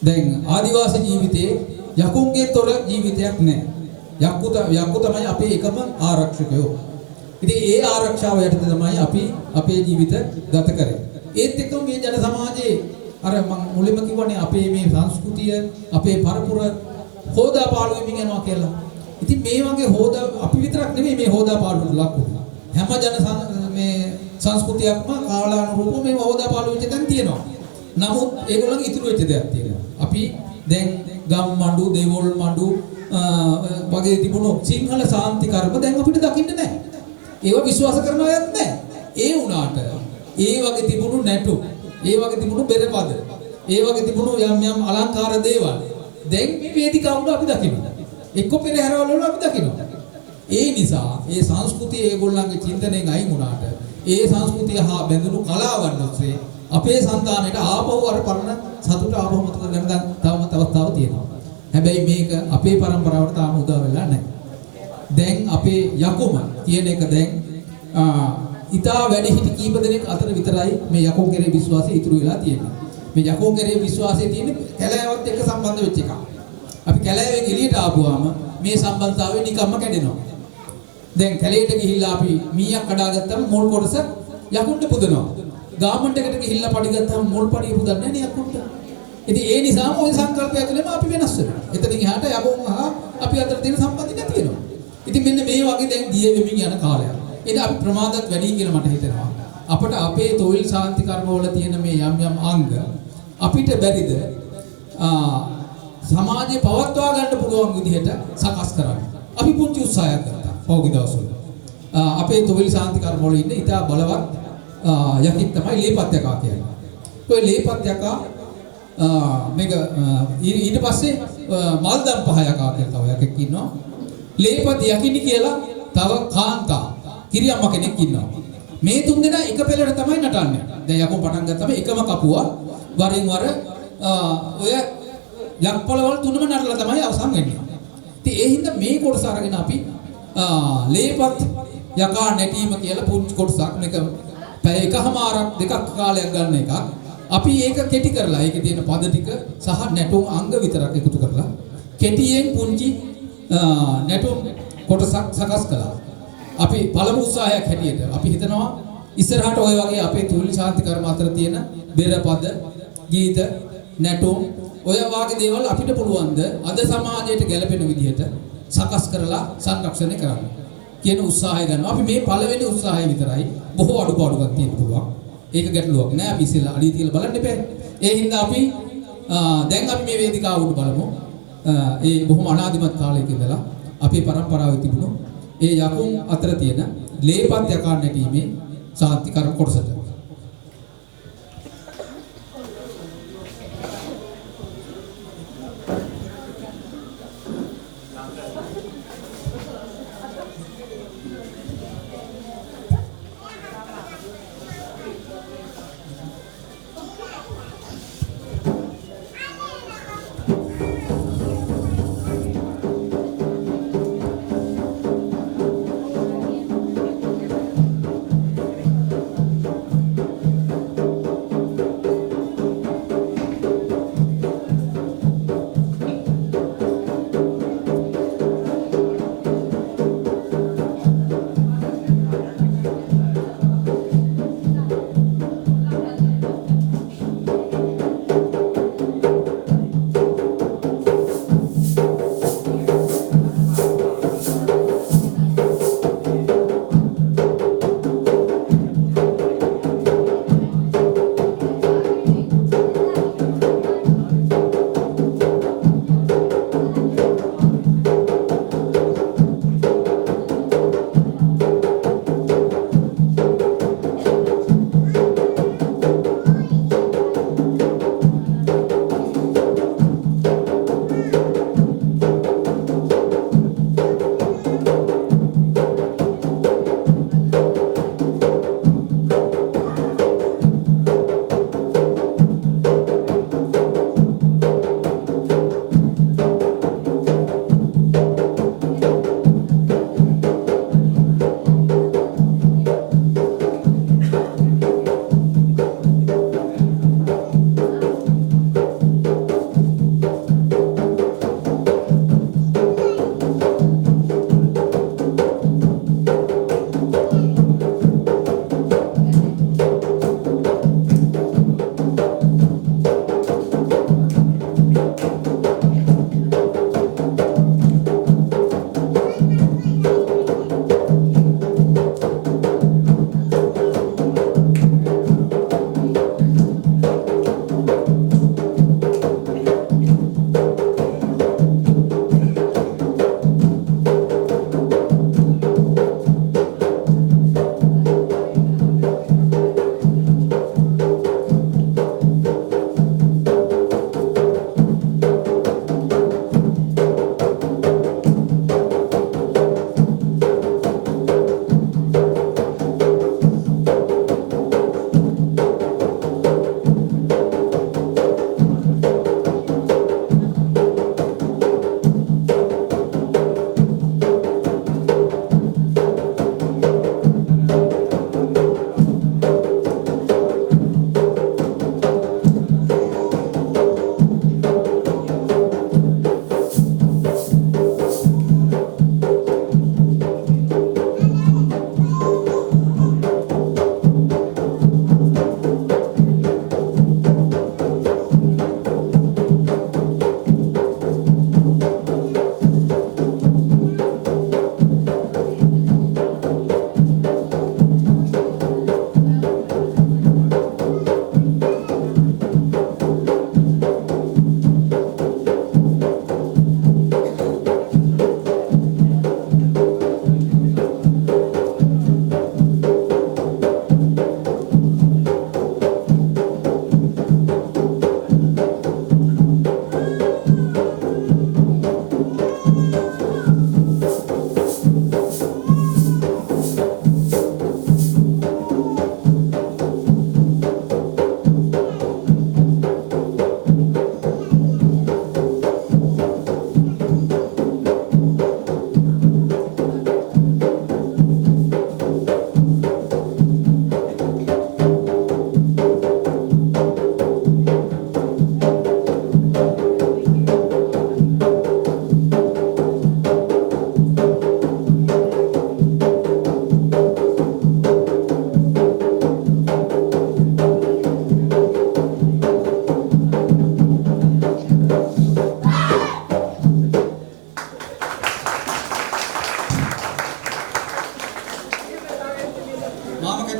දැන් ආදිවාසී ජීවිතයේ යකුන්ගේ තොර ජීවිතයක් නැහැ. යක්කු තමයි අපේ එකම ආරක්ෂකයෝ. ඉතින් ඒ ආරක්ෂාව යටතේ තමයි අපි අපේ ජීවිත ගත කරන්නේ. ඒත් එක්කම මේ ජන සමාජයේ අර මම මුලින්ම කිව්වනේ අපේ මේ සංස්කෘතිය, අපේ පරපුර හොදා පාළු වෙමින් යනවා කියලා. ඉතින් මේ වගේ හොදා අපි විතරක් නෙමෙයි මේ හොදා පාළුවට ලක් වුනේ. හැම ජන මේ සංස්කෘතියක්ම කාලානුරූපව මේ හොදා පාළු වෙච්ච තැන් තියෙනවා. නමුත් ඒගොල්ලන්ගේ ඉතුරු වෙච්ච දෙයක් තියෙනවා. අපි දැන් ගම් මඬු, දේවල් මඬු වගේ තිබුණු සිංහල සාන්ති කර්ම දැන් අපිට දකින්න නැහැ. ඒව විශ්වාස කරන අයත් නැහැ. ඒ වුණාට ඒ වගේ තිබුණු නැටු, ඒ වගේ තිබුණු බෙරපද, ඒ වගේ තිබුණු යම් අලංකාර දේවල් දැන් මේ වේදිකාවල අපි දකිනවා. එක්ක පෙරහැරවල වල අපි දකිනවා. ඒ නිසා ඒ සංස්කෘතිය ඒගොල්ලන්ගේ චින්තනයෙන් අයින් වුණාට ඒ සංස්කෘතිය හා බැඳුණු කලාවන් ඔස්සේ අපේ సంతානෙට ආපහු අර පරණ සතුට ආපහු මතක ගන්න තවමත් අවස්ථාවක් තියෙනවා. හැබැයි මේක අපේ પરම්පරාවට තාම උදා වෙලා නැහැ. දැන් අපේ යකුම කියන එක දැන් ඉතා වැඩි හිටි කීප දෙනෙක් අතර විතරයි මේ යකෝ කෙරේ විශ්වාසය ඉතුරු වෙලා තියෙන්නේ. මේ යකෝ කෙරේ විශ්වාසය තියෙන්නේ කැලෑවත් එක්ක සම්බන්ධ වෙච්ච එකක්. අපි කැලෑවෙන් එළියට ආපුවාම මේ සම්බන්ධතාවය නිකම්ම කැඩෙනවා. දැන් කැලේට ගිහිල්ලා අපි මීයක් කඩාගත්තම මුල් කොටස යකුන්ට පුදනවා. ගාමන්ට් එකට ගිහිල්ලා පඩි ගත්තම මුල් පඩිය පුදන්නේ නැහැ නේ යකුන්ට. ඉතින් ඒ නිසාම ওই සංකල්පය ඇතුළේම අපි වෙනස් වෙනවා. එතනින් එහාට යකෝන් හා අපි අතර තියෙන සම්බන්ධය නැති වෙනවා. ඉතින් මෙන්න මේ වගේ දැන් දිය වෙමින් යන කාලයක්. ඒක අපි ප්‍රමාදත් වැඩි කියලා මට හිතෙනවා. අපිට අපේ තොවිල් ශාන්ති කර්ම වල තියෙන මේ යම් අංග අපිට බැරිද සමාජයේ පවත්වා ගන්න පුළුවන් විදිහට සකස් කරන්න. අපි පුංචි උත්සාහයක් ගත්තා පෞගි දවස්වල. අපේ තොවිල් ශාන්ති කර්ම වල ඉන්න ඉතා බලවත් යකින් තමයි ලේපත් යකා කියන්නේ. ඔය ලේපත් යකා මේක ඊට පස්සේ මල්දම් පහ යකා කියලා තව එකෙක් ඉන්නවා. ලේපත් යකිනි කියලා තව කාන්තා කිරියම්ම කෙනෙක් ඉන්නවා. මේ තුන් දෙනා එක පෙළට තමයි නටන්නේ. දැන් යකෝ පටන් ගත්තම එකම කපුවා වරින් වර ඔය යක්පලවල් තුනම නටලා තමයි අවසන් වෙන්නේ. ඉතින් ඒ හින්දා මේ කොටස අරගෙන අපි ලේපත් යකා නැටීම කියලා පුංචි කොටසක් මේක පැය එකමාරක් දෙකක් කාලයක් ගන්න එකක්. අපි ඒක කෙටි කරලා ඒකේ තියෙන පද ටික සහ නැටුම් අංග විතරක් එකතු කරලා කෙටියෙන් පුංචි නැටුම් කොටසක් සකස් කළා. අපි පළමු උත්සාහයක් හැටියට අපි හිතනවා ඉස්සරහට ওই වගේ අපේ තුලි ශාන්ති කර්ම අතර තියෙන බෙර පද ගීත නැටුම් ඔය වගේ දේවල් අපිට පුළුවන්ද අද සමාජයට ගැලපෙන විදිහට සකස් කරලා සංරක්ෂණය කරන්න කියන උත්සාහය ගන්නවා. අපි මේ පළවෙනි උත්සාහය විතරයි බොහෝ අඩුපාඩුකම් තියෙන්න පුළුවන්. ඒක ගැටලුවක් නෑ. අපි ඉස්සෙල්ලා අඩිය තියලා බලන්න එපා. ඒ හින්දා අපි දැන් අපි මේ වේදිකාව උඩ බලමු. ඒ බොහොම අනාදිමත් කාලයක ඉඳලා අපේ පරම්පරාවේ තිබුණු ඒ යකුන් අතර තියෙන ලේපත් යකා නැටීමේ ශාන්ති කර්ම කොටසට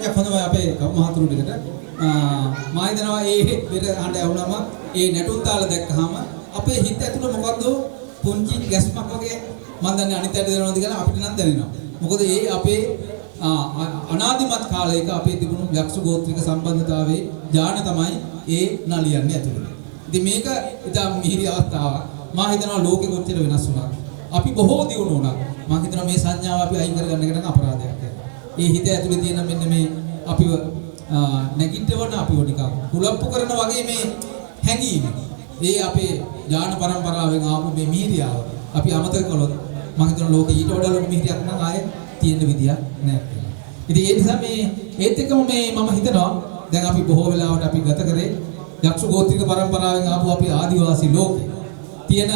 වාක්‍යයක් හොඳයි අපේ කම්මහතුරු ටිකට. මා හිතනවා ඒ පෙර හඬ ඇහුනම ඒ නැටුම් තාල දැක්කහම අපේ හිත ඇතුළේ මොකද්ද පුංචි ගැස්මක් වගේ මම දන්නේ අනිත් අයට දැනනවද කියලා අපිට නම් දැනෙනවා. මොකද ඒ අපේ අනාදිමත් කාලයක අපේ තිබුණු යක්ෂ ගෝත්‍රික සම්බන්ධතාවයේ ඥාන තමයි ඒ නලියන්නේ ඇතුළේ. ඉතින් මේක ඉතාම මිහිරි අවස්ථාවක්. මා හිතනවා ලෝකෙ කොච්චර වෙනස් වුණා. අපි බොහෝ දියුණු වුණා. මම හිතනවා මේ සංඥාව අපි අයින් කරගන්න එක නම් අපරාධයක් කියලා. ඒ හිත ඇතුලේ තියෙන මෙන්න මේ අපිව නැගිටවන අපිව නිකන් කුලප්පු කරන වගේ මේ හැඟීම. ඒ අපේ ඥාන පරම්පරාවෙන් ආපු මේ මිහිරියාව අපි අමතක කළොත් මම හිතනවා ලෝකෙ ඊට වඩා ලොකු මිහිරියක් නම් ආයේ තියෙන්න විදියක් නැහැ කියලා. ඉතින් ඒ නිසා මේ ඒත් එක්කම මේ මම හිතනවා දැන් අපි බොහෝ වෙලාවට අපි ගත කරේ යක්ෂ ගෝත්‍රික පරම්පරාවෙන් ආපු අපේ ආදිවාසී ලෝකේ තියෙන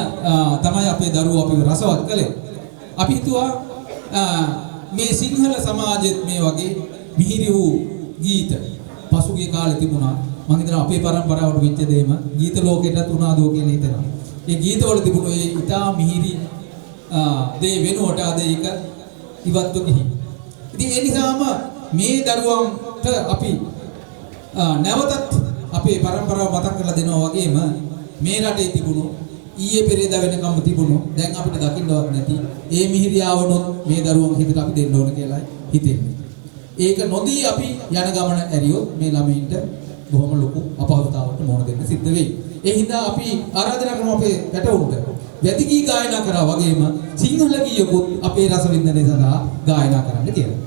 තමයි අපේ දරුවෝ අපිව රසවත් කළේ. අපි හිතුවා මේ සිංහල සමාජෙත් මේ වගේ මිහිරි වූ ගීත පසුගිය කාලේ තිබුණා. මම හිතනවා අපේ පරම්පරාවට වෙච්ච දෙයම ගීත ලෝකෙටත් උනාදෝ කියලා හිතනවා. ඒ ගීතවල තිබුණු ඒ ඉතා මිහිරි දේ වෙනුවට අද ඒක ඉවත්ව ගිහින්. ඉතින් ඒ නිසාම මේ දරුවන්ට අපි නැවතත් අපේ පරම්පරාව මතක් කරලා දෙනවා වගේම මේ රටේ තිබුණු ඊයේ පෙරේදා වෙනකම් තිබුණු දැන් අපිට දකින්නවත් නැති ඒ මිහිරියාවනොත් මේ දරුවන් හිතට අපි දෙන්න ඕන කියලා හිතෙන්නේ. ඒක නොදී අපි යන ගමන ඇරියොත් මේ ළමයින්ට බොහොම ලොකු අපහසුතාවකට මුහුණ දෙන්න සිද්ධ වෙයි. ඒ හින්දා අපි ආරාධනා කරමු අපේ පැටවුන්ට වැදි ගී ගායනා කරා වගේම සිංහල ගීයකුත් අපේ රස වින්දනය සඳහා ගායනා කරන්න කියලා.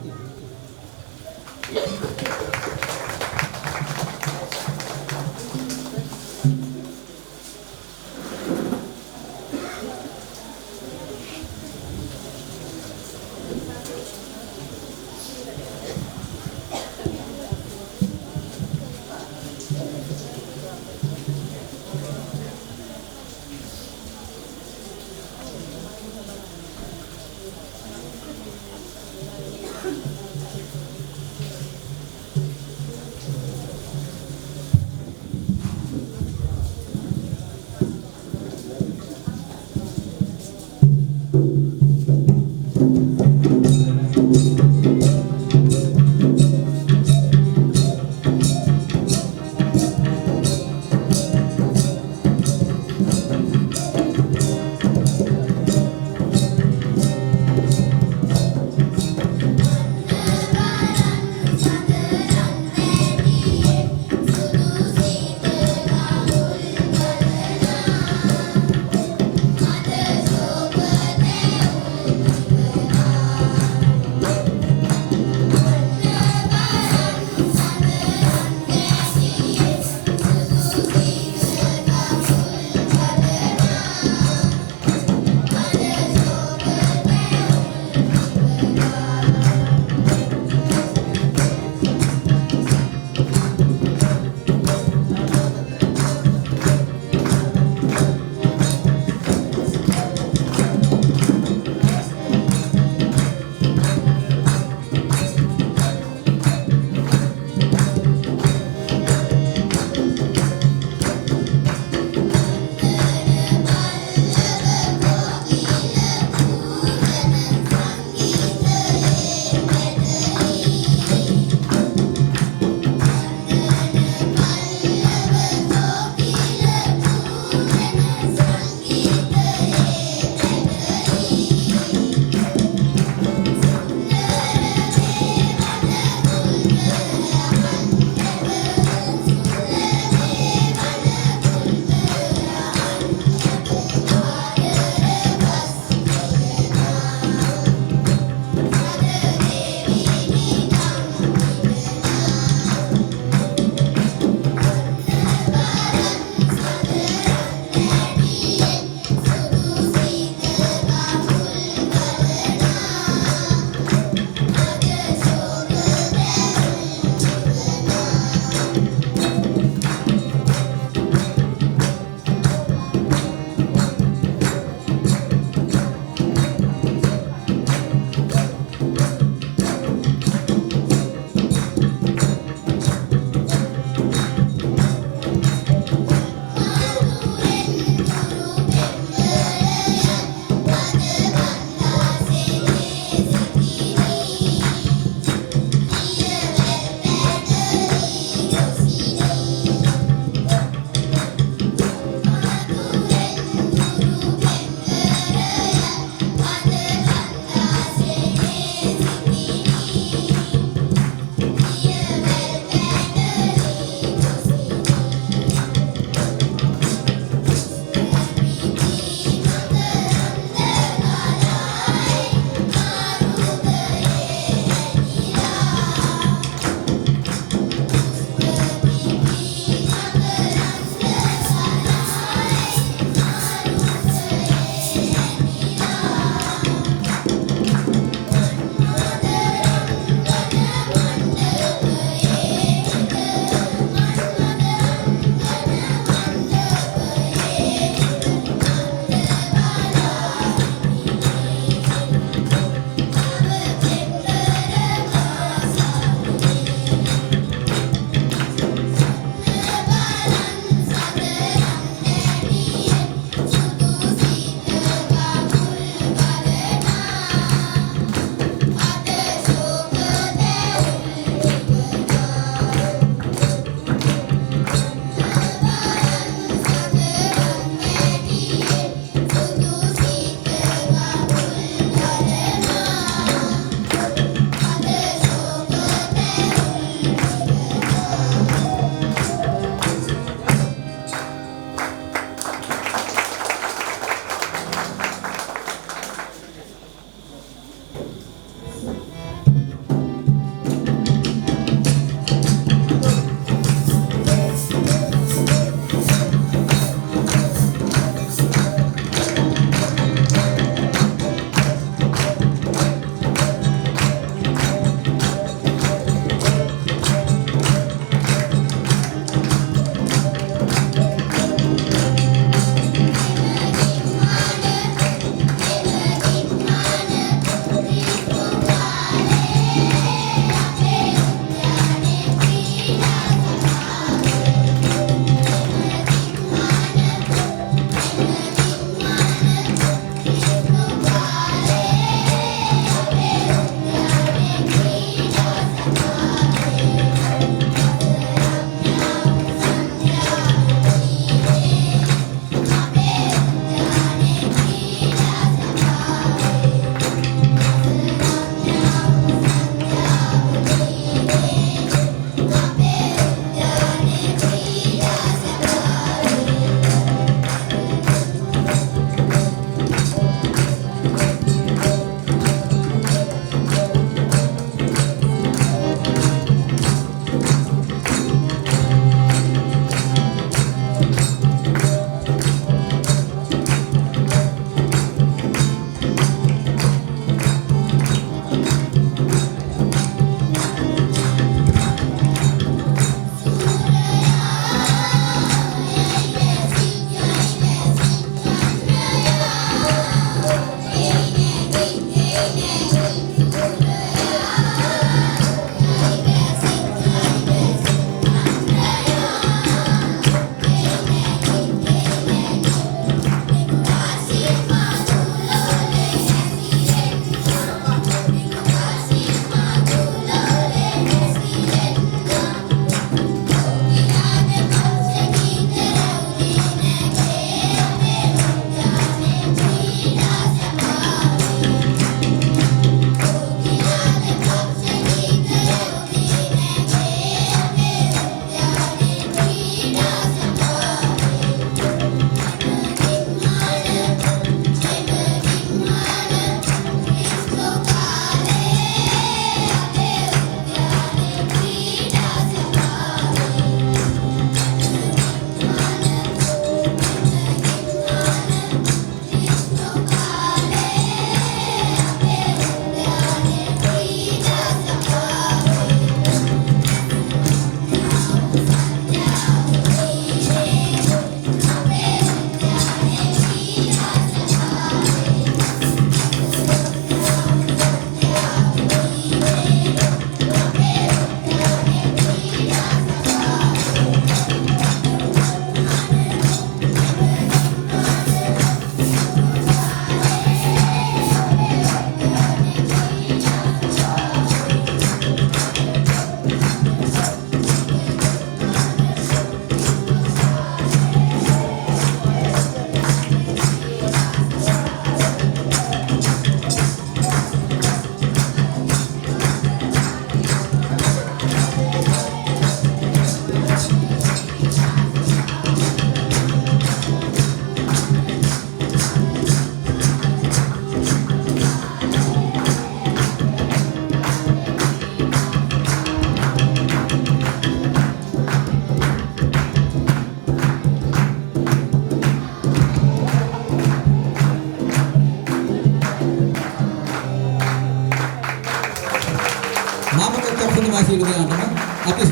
තමයි සියලු දෙනාටම අපි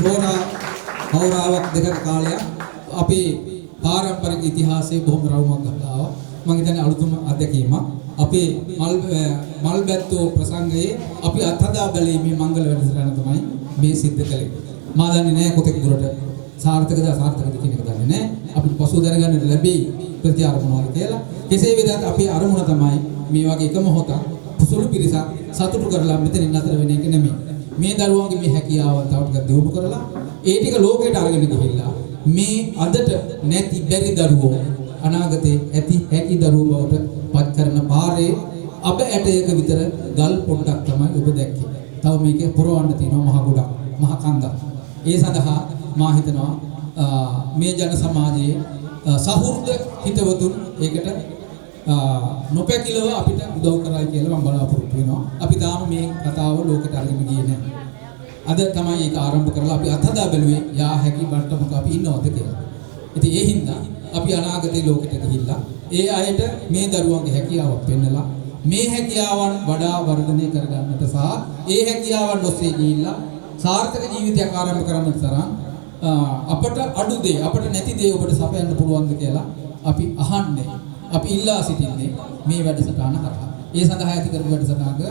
හෝරාවක් දෙකක කාලයක් අපේ පාරම්පරික ඉතිහාසයේ බොහොම රවුමක් ගහලා ආවා. මම හිතන්නේ අලුතම අත්දැකීමක්. අපේ මල්බැත්තෝ ප්‍රසංගයේ අපි අත්හදා බැලීමේ මංගල වැඩසටහන තමයි මේ සිද්ධ කළේ. මා දන්නේ නැහැ කොතෙක් දුරට සාර්ථකද අසාර්ථකද කියන එක දන්නේ නැහැ. අපිට පසුව දැනගන්න ලැබෙයි ප්‍රතිචාර මොනවද කියලා. කෙසේ වෙතත් අපේ අරමුණ තමයි මේ වගේ එක මොහොතක් සුළු පිරිසක් සතුටු කරලා මෙතනින් නතර වෙන එක නෙමෙයි. මේ දරුවන්ගේ මේ හැකියාවන් තව ටිකක් දියුණු කරලා ඒ ටික ලෝකයට අරගෙන ගිහිල්ලා මේ අදට නැති බැරි දරුවෝ අනාගතේ ඇති හැකි දරුවෝ බවට පත් කරන පාරේ අප ඇටයක විතර ගල් පොඩ්ඩක් තමයි ඔබ දැක්කේ. තව මේකේ පුරවන්න තියෙනවා මහ ගොඩක් මහ කන්දක්. ඒ සඳහා මා හිතනවා මේ ජන සමාජයේ සහෘද හිතවතුන් ඒකට නොපැකිලව අපිට උදව් කරයි කියලා මම බලාපොරොත්තු වෙනවා. අපි තාම මේ කතාව ලෝකෙට අරගෙන ගියේ නැහැ. අද තමයි ඒක ආරම්භ කරලා අපි අත්හදා බැලුවේ යා හැකි බණ්ඩමක අපි ඉන්නවද කියලා. ඉතින් ඒ හින්දා අපි අනාගතේ ලෝකෙට ගිහිල්ලා ඒ අයට මේ දරුවන්ගේ හැකියාවක් පෙන්නලා මේ හැකියාවන් වඩා වර්ධනය කරගන්නට සහ ඒ හැකියාවන් ඔස්සේ ගිහිල්ලා සාර්ථක ජීවිතයක් ආරම්භ කරන්නට තරම් අපට අඩු දේ අපට නැති දේ ඔබට සපයන්න පුළුවන්ද කියලා අපි අහන්නේ. අපි ඉල්ලා සිටින්නේ මේ වැඩසටහන හරහා. ඒ සඳහා ඇති කරපු වැඩසටහනක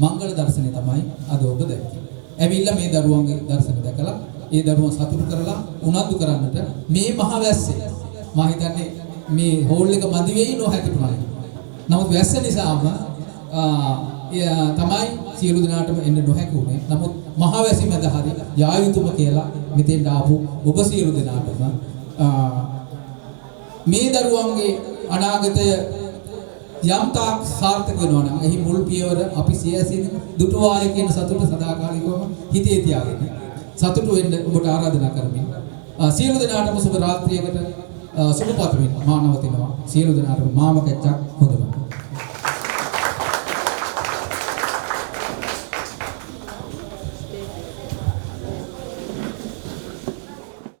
මංගල දර්ශනය තමයි අද ඔබ දැක්කේ. ඇවිල්ලා මේ දරුවන්ගේ දර්ශන දැකලා ඒ දරුවන් සතුටු කරලා උනන්දු කරන්නට මේ මහ වැස්සේ මම හිතන්නේ මේ හෝල් එක මදි වෙයි නොහැකිතුනයි. නමුත් වැස්ස නිසාම තමයි සියලු දෙනාටම එන්න නොහැකි වුණේ. නමුත් මහ වැසි මැද හරි යා යුතුම කියලා මෙතෙන් ආපු ඔබ සියලු දෙනාටම මේ දරුවන්ගේ අනාගතය යම් තාක් සාර්ථක වෙනවා නම් එහි මුල් පියවර අපි සියැසින් දුටුවාය කියන සතුට සදාකාලිකවම හිතේ තියාගෙන සතුටු වෙන්න ඔබට ආරාධනා කරමින් සියලු දෙනාටම සුබ රාත්‍රියකට සුබ පතමින් මා නවතිනවා. සියලු දෙනාටම මාම කැච්චක් හොඳම